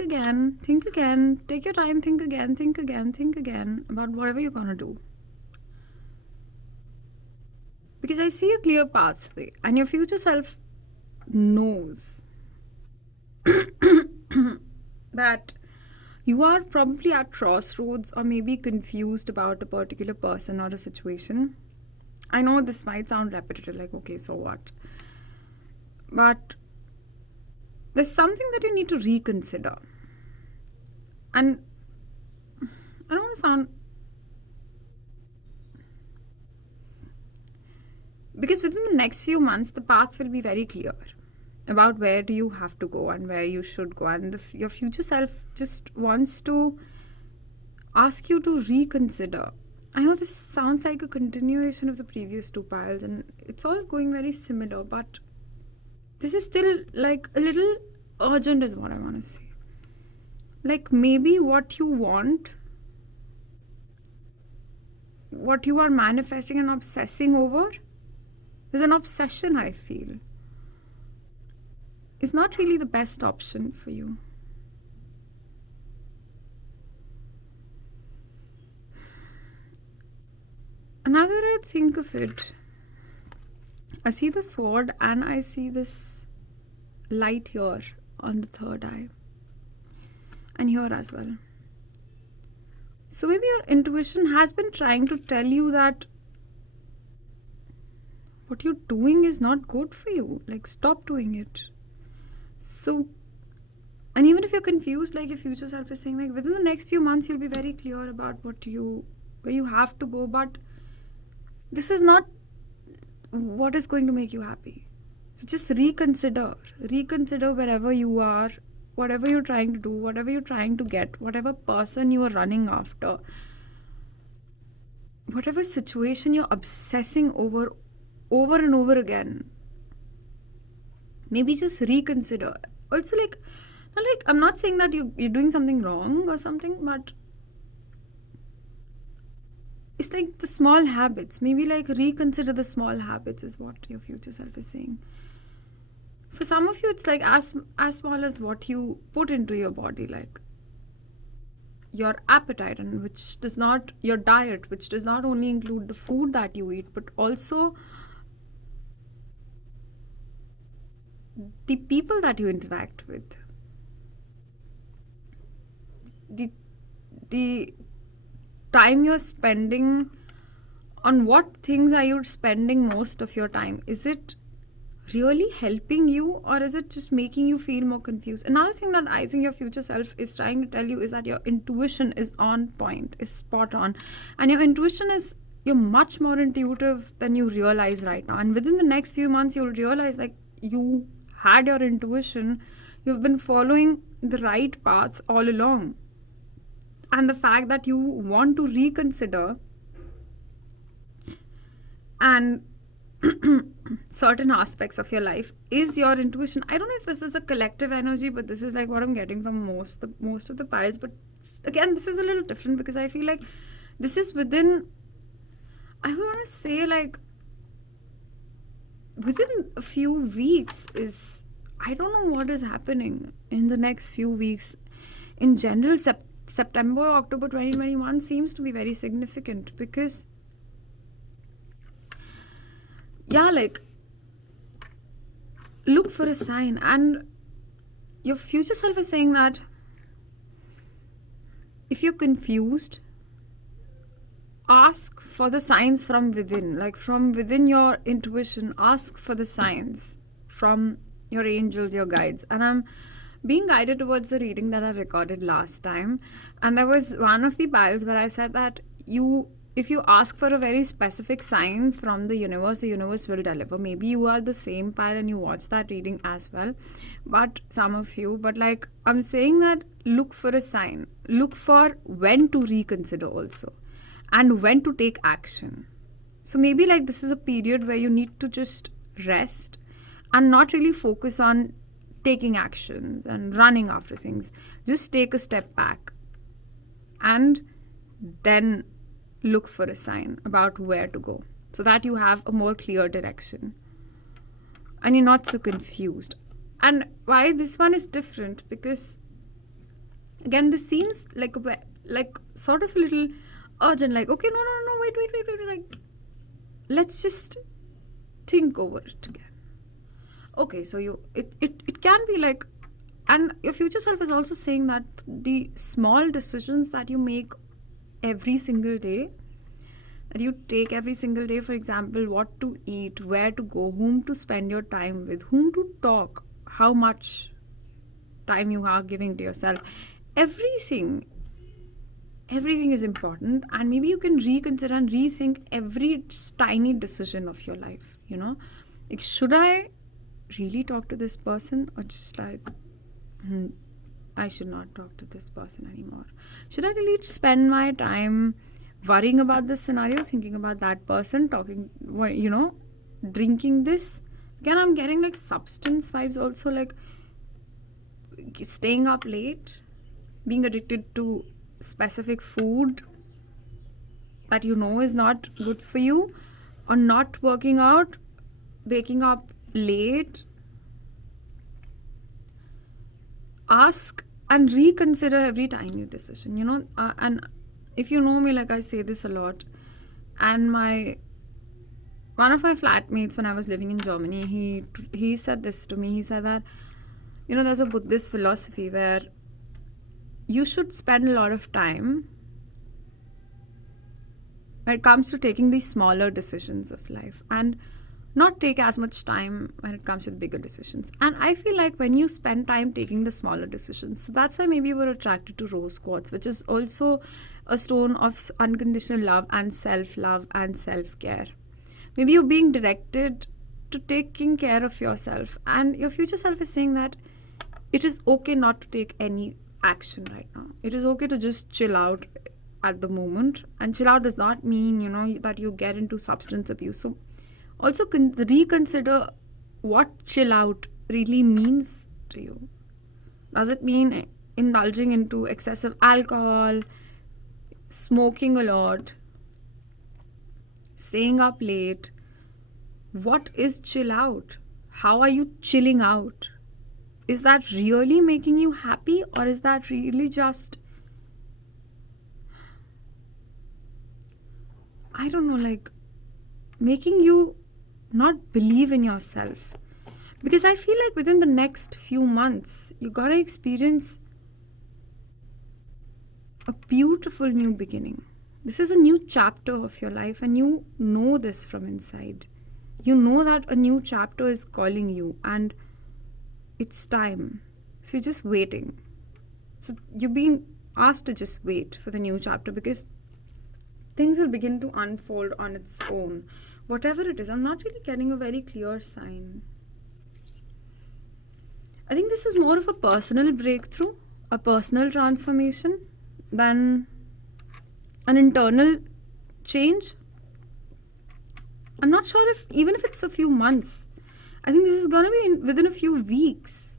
your time. Think again about whatever you're going to do. Because I see a clear pathway, and your future self knows that you are probably at crossroads or maybe confused about a particular person or a situation. I know this might sound repetitive, like, okay, so what? But there's something that you need to reconsider. And I don't want to sound... Because within the next few months, the path will be very clear about where do you have to go and where you should go. And your future self just wants to ask you to reconsider. I know this sounds like a continuation of the previous two piles and it's all going very similar, but this is still like a little urgent is what I want to say. Like, maybe what you want, what you are manifesting and obsessing over, is an obsession, I feel. It's not really the best option for you. Another way I think of it, I see the sword and I see this light here on the third eye. And here as well. So maybe your intuition has been trying to tell you that what you're doing is not good for you. Like, stop doing it. So, and even if you're confused, like your future self is saying, like, within the next few months, you'll be very clear about where you have to go. But this is not what is going to make you happy. So just reconsider. Reconsider wherever you are, whatever you're trying to do, whatever you're trying to get, whatever person you are running after, whatever situation you're obsessing over and over again. Maybe just reconsider. Also, I'm not saying that you're doing something wrong or something, but it's like the small habits. Maybe like reconsider the small habits is what your future self is saying. For some of you, it's like as small as what you put into your body, like your appetite, and your diet, which does not only include the food that you eat, but also the people that you interact with. The time you're spending on what things are you spending most of your time? Is it really helping you or is it just making you feel more confused? Another thing that I think your future self is trying to tell you is that your intuition is on point, is spot on. And your intuition you're much more intuitive than you realize right now. And within the next few months, you'll realize like you had your intuition, you've been following the right paths all along. And the fact that you want to reconsider and certain aspects of your life is your intuition. I don't know if this is a collective energy, but this is like what I'm getting from most of the piles. But again, this is a little different because I feel like this is within, I want to say like within a few weeks is, I don't know what is happening in the next few weeks. In general, September, October 2021 seems to be very significant because like look for a sign. And your future self is saying that if you're confused, ask for the signs from within, like from within your intuition. Ask for the signs from your angels, your guides. And I'm being guided towards the reading that I recorded last time, and there was one of the piles where I said that if you ask for a very specific sign from the universe will deliver. Maybe you are the same pile and you watch that reading as well, but some of you, but like I'm saying that look for a sign, look for when to reconsider also, and when to take action. So maybe like this is a period where you need to just rest and not really focus on taking actions and running after things. Just take a step back and then look for a sign about where to go, so that you have a more clear direction and you're not so confused. And why this one is different, because again this seems like sort of a little urgent, like okay, no, wait, like let's just think over it again. Okay, so it can be like, and your future self is also saying that the small decisions that you make every single day, that you take every single day, for example, what to eat, where to go, whom to spend your time with, whom to talk, how much time you are giving to yourself, everything is important. And maybe you can reconsider and rethink every tiny decision of your life, like, should I really talk to this person, or just like I should not talk to this person anymore? Should I really spend my time worrying about this scenario, thinking about that person, talking, drinking this? Again, I'm getting like substance vibes also, like staying up late, being addicted to specific food that is not good for you, or not working out, waking up late. Ask and reconsider every tiny decision, and if you know me, like I say this a lot. And one of my flatmates, when I was living in Germany, he said this to me. He said that there's a Buddhist philosophy where you should spend a lot of time when it comes to taking these smaller decisions of life, and not take as much time when it comes to the bigger decisions. And I feel like when you spend time taking the smaller decisions, so that's why maybe you were attracted to rose quartz, which is also a stone of unconditional love and self-love and self-care. Maybe you're being directed to taking care of yourself, and your future self is saying that it is okay not to take any action right now. It is okay to just chill out at the moment. And chill out does not mean that you get into substance abuse. So also reconsider what chill out really means to you. Does it mean indulging into excessive alcohol, smoking a lot, staying up late? What is chill out? How are you chilling out? Is that really making you happy, or is that really just, I don't know, like making you not believe in yourself? Because I feel like within the next few months, you're gonna experience a beautiful new beginning. This is a new chapter of your life, and you know this from inside. You know that a new chapter is calling you, and it's time. So you're just waiting. So you're being asked to just wait for the new chapter, because things will begin to unfold on its own. Whatever it is, I'm not really getting a very clear sign. I think this is more of a personal breakthrough, a personal transformation, than an internal change. I'm not sure even if it's a few months. I think this is going to be within a few weeks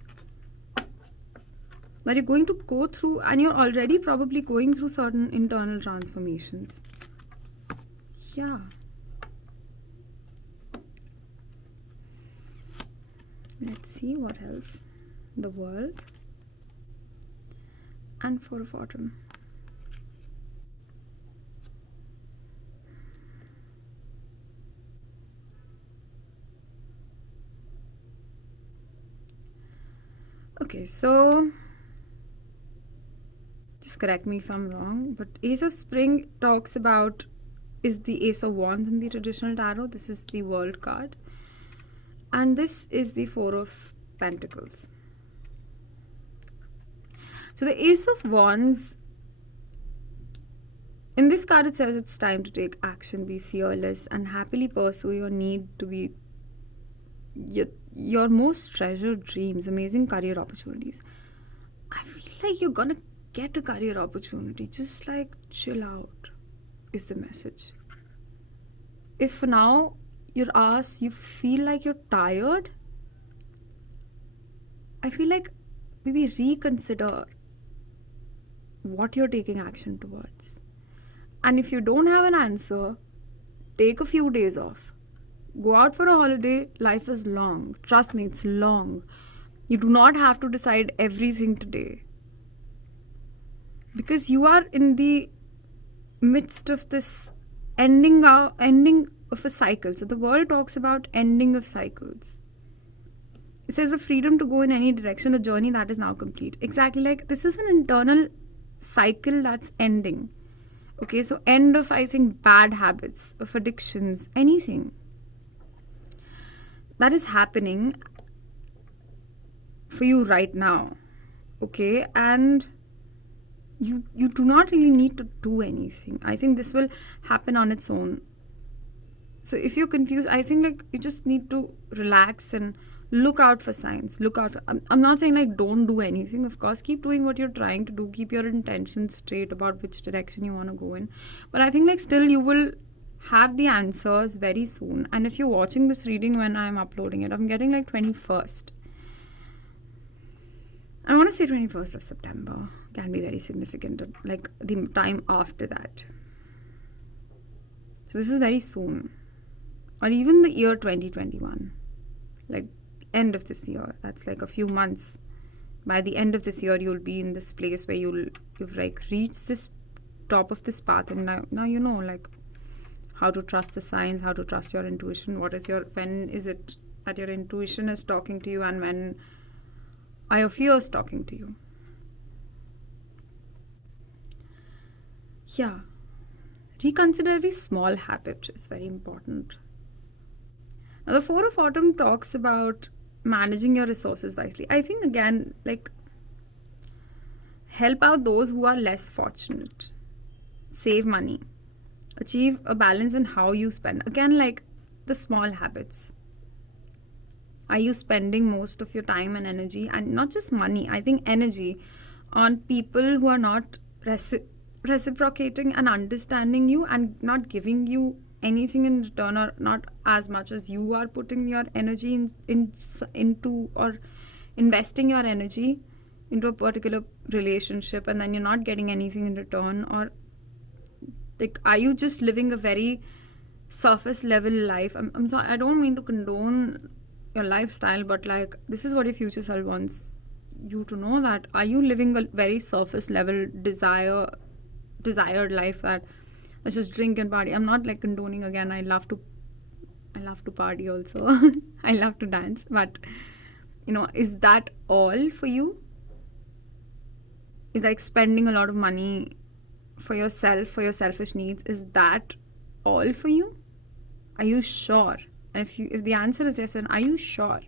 that you're going to go through, and you're already probably going through certain internal transformations. Yeah. Let's see what else. The World and Four of Autumn. Okay, so just correct me if I'm wrong, but Ace of Spring talks about, is the Ace of Wands in the traditional tarot. This is the World card. And this is the Four of Pentacles. So the Ace of Wands, in this card it says it's time to take action, be fearless, and happily pursue your need to be your most treasured dreams, amazing career opportunities. I feel like you're gonna get a career opportunity. Just like chill out is the message. If for now your ass, you feel like you're tired, I feel like maybe reconsider what you're taking action towards. And if you don't have an answer, take a few days off. Go out for a holiday. Life is long. Trust me, it's long. You do not have to decide everything today. Because you are in the midst of this ending of a cycle. So the world talks about ending of cycles. It says the freedom to go in any direction, a journey that is now complete. Exactly, like this is an internal cycle that's ending. Okay, so end of, I think, bad habits, of addictions, anything that is happening for you right now. Okay, and you do not really need to do anything. I think this will happen on its own. So if you're confused, I think like you just need to relax and look out for signs. I'm not saying like don't do anything. Of course, keep doing what you're trying to do. Keep your intentions straight about which direction you want to go in. But I think like still you will have the answers very soon. And if you're watching this reading when I'm uploading it, I'm getting like 21st. I want to say 21st of September can be very significant, like the time after that. So this is very soon. Or even the year 2021, like end of this year. That's like a few months. By the end of this year, you'll be in this place where you've like reached this top of this path, and now you know like how to trust the signs, how to trust your intuition. When is it that your intuition is talking to you, and when are your fears talking to you? Yeah. Reconsider every small habit is very important. Now, the Four of Autumn talks about managing your resources wisely. I think, again, like, help out those who are less fortunate. Save money. Achieve a balance in how you spend. Again, like, the small habits. Are you spending most of your time and energy, and not just money, I think energy, on people who are not reciprocating and understanding you and not giving you anything in return, or not as much as you are putting your energy into or investing your energy into a particular relationship, and then you're not getting anything in return? Or like, are you just living a very surface level life? I'm sorry, I don't mean to condone your lifestyle, but like, this is what your future self wants you to know, that are you living a very surface level desired life that let's just drink and party? I'm not like condoning. Again, I love to party also. I love to dance, but you know, is that all for you? Is like spending a lot of money for yourself, for your selfish needs, is that all for you? Are you sure? And if the answer is yes, then are you sure?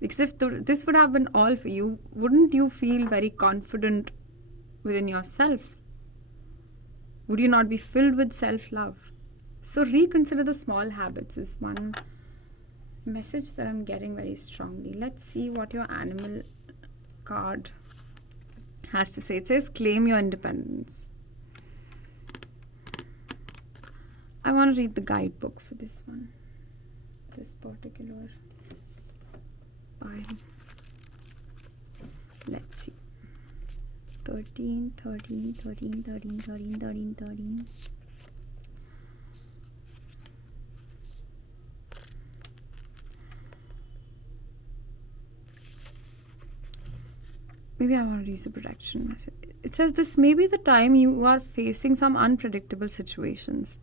Because if this would have been all for you, wouldn't you feel very confident within yourself? Would you not be filled with self-love? So reconsider the small habits is one message that I'm getting very strongly. Let's see what your animal card has to say. It says claim your independence. I want to read the guidebook for this one. This particular pile. Let's see. 13, 13, 13, 13, 13, 13, 13. Maybe I want to use a protection message. It says this may be the time you are facing some unpredictable situations.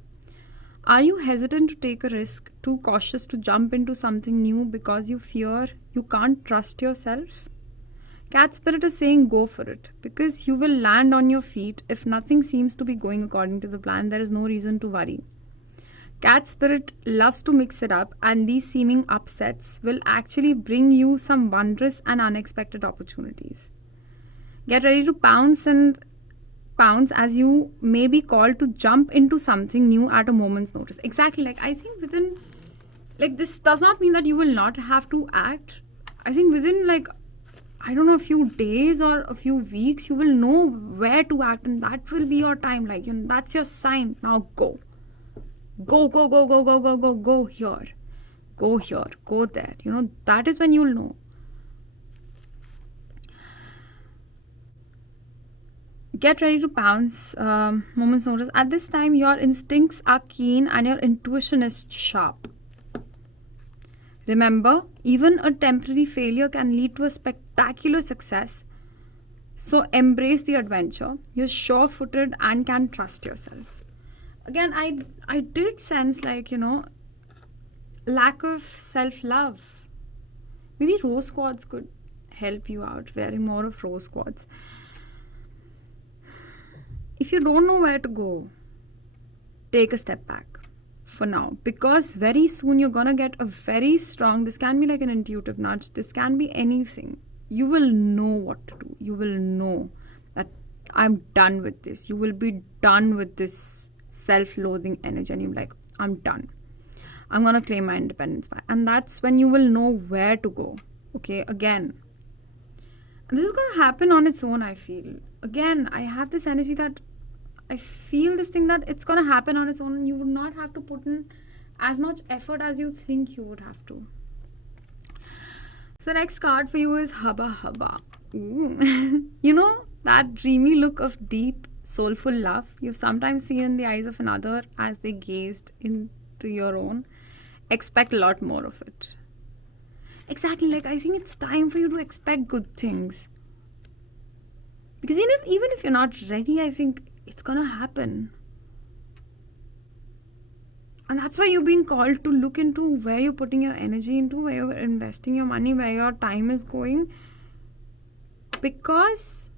Are you hesitant to take a risk, too cautious to jump into something new because you fear you can't trust yourself? Cat Spirit is saying go for it, because you will land on your feet. If nothing seems to be going according to the plan, there is no reason to worry. Cat Spirit loves to mix it up, and these seeming upsets will actually bring you some wondrous and unexpected opportunities. Get ready to pounce as you may be called to jump into something new at a moment's notice. Exactly. Like, I think within, like, this does not mean that you will not have to act. I think within, like, I don't know, a few days or a few weeks, you will know where to act, and that will be your time. Like, that's your sign. Now go. Go here. Go here. Go there. That is when you'll know. Get ready to pounce, moment's notice. At this time, your instincts are keen and your intuition is sharp. Remember, even a temporary failure can lead to a spectacular success. So embrace the adventure. You're sure-footed and can trust yourself. Again, I did sense, like, lack of self-love. Maybe rose quartz could help you out, wearing more of rose quartz. If you don't know where to go, take a step back for now, because very soon you're gonna get a very strong, this can be like an intuitive nudge, this can be anything. You will know what to do. You will know that I'm done with this. You will be done with this self-loathing energy, and you're like, I'm done. I'm gonna claim my independence back. And that's when you will know where to go. Okay, again. And this is gonna happen on its own, I feel. Again, I have this energy that I feel this thing that it's gonna happen on its own, and you would not have to put in as much effort as you think you would have to. So the next card for you is Hubba Hubba. That dreamy look of deep, soulful love you've sometimes seen in the eyes of another as they gazed into your own. Expect a lot more of it. Exactly, like, I think it's time for you to expect good things. Because even if you're not ready, I think it's gonna happen. And that's why you're being called to look into where you're putting your energy into, where you're investing your money, where your time is going. Because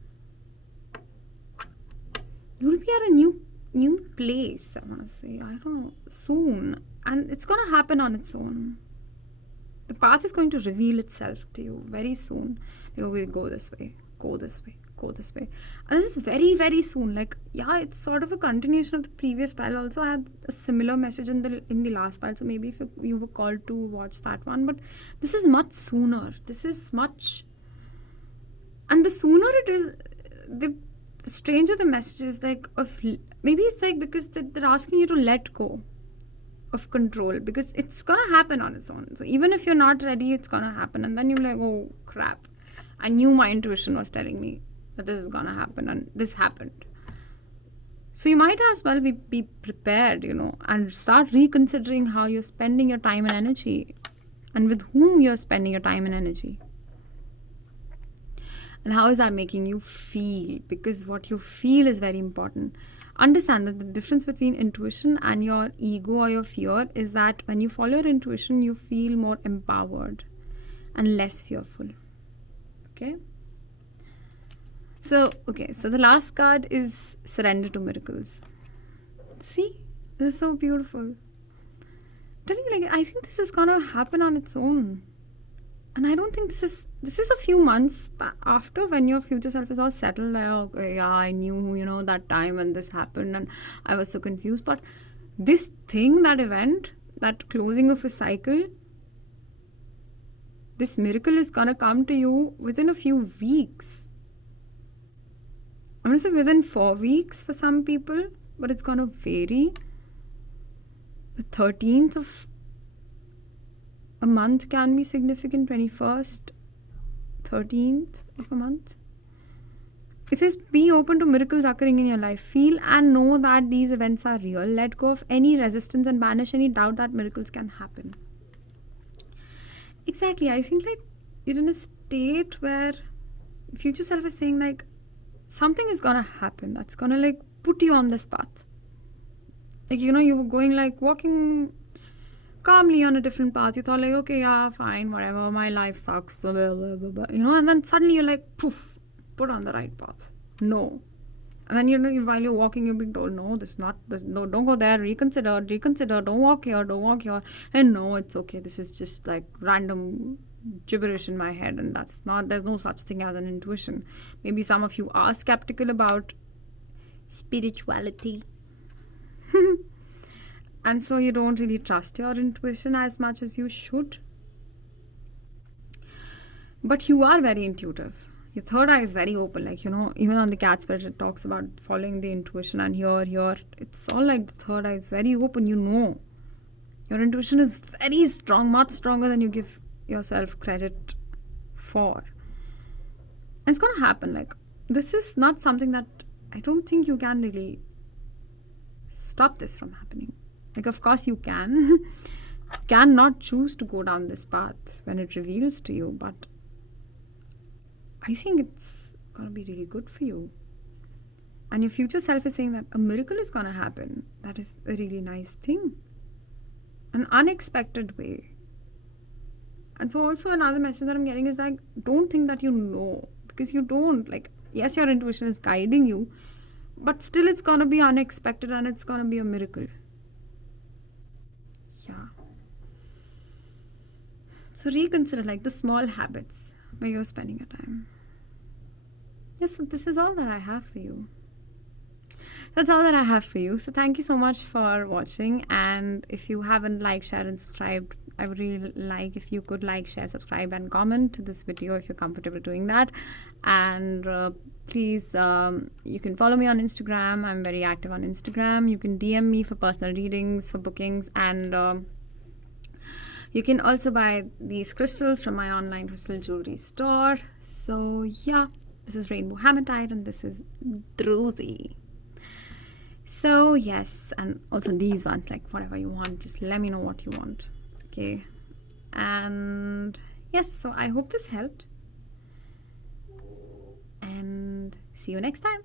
you'll be at a new place, I want to say. I don't know, soon. And it's going to happen on its own. The path is going to reveal itself to you very soon. Like, go this way, go this way, go this way. And this is very, very soon. Like, yeah, it's sort of a continuation of the previous pile. Also, I had a similar message in the last pile. So maybe if you were called to watch that one. But this is much sooner. This is much... And the sooner it is, the stranger the message is, like, of... Maybe it's like because they're asking you to let go of control, because it's gonna happen on its own. So even if you're not ready, it's gonna happen, and then you're like, oh crap, I knew my intuition was telling me that this is gonna happen, and this happened. So you might as well be prepared, and start reconsidering how you're spending your time and energy, and with whom you're spending your time and energy, and how is that making you feel, because what you feel is very important. Understand that the difference between intuition and your ego or your fear is that when you follow your intuition, you feel more empowered and less fearful. Okay? So the last card is Surrender to Miracles. See? This is so beautiful. I'm telling you, like, I think this is gonna happen on its own. And I don't think this is a few months after, when your future self is all settled. Like, okay, yeah, I knew, that time when this happened and I was so confused. But this thing, that event, that closing of a cycle, this miracle is going to come to you within a few weeks. I'm going to say within 4 weeks for some people, but it's going to vary. The 13th of a month can be significant, 21st, 13th of a month. It says, be open to miracles occurring in your life. Feel and know that these events are real. Let go of any resistance and banish any doubt that miracles can happen. Exactly. I think, like, you're in a state where future self is saying, like, something is gonna happen that's gonna, like, put you on this path. Like, you were going, like, walking calmly on a different path. You thought like, okay, yeah, fine, whatever, my life sucks, blah, blah, blah, blah, you know, and then suddenly you're like, poof, put on the right path. No. And then, you know, while you're walking, you're being told, no, no, don't go there, reconsider, don't walk here. And no, it's okay. This is just like random gibberish in my head, and there's no such thing as an intuition. Maybe some of you are skeptical about spirituality. And so you don't really trust your intuition as much as you should. But you are very intuitive. Your third eye is very open. Like, you know, even on the cat spirit, it talks about following the intuition. And here, it's all like the third eye is very open. You know, your intuition is very strong, much stronger than you give yourself credit for. And it's going to happen. Like, this is not something that I don't think you can really stop this from happening. Like, of course you can. Cannot choose to go down this path when it reveals to you, but I think it's going to be really good for you. And your future self is saying that a miracle is going to happen. That is a really nice thing. An unexpected way. And so also another message that I'm getting is like, don't think that you know, because you don't. Like, yes, your intuition is guiding you, but still it's going to be unexpected and it's going to be a miracle. Yeah. So reconsider like the small habits where you're spending your time. Yes, so this is all that I have for you. That's all that I have for you. So thank you so much for watching. And if you haven't liked, shared and subscribed, I would really like if you could like, share, subscribe and comment to this video if you're comfortable doing that. And please, you can follow me on Instagram. I'm very active on Instagram. You can DM me for personal readings, for bookings, and you can also buy these crystals from my online crystal jewelry store. So yeah, this is Rainbow Hematite and this is Druzy. So yes, and also these ones, like whatever you want, just let me know what you want. Okay. And yes, so I hope this helped. And see you next time.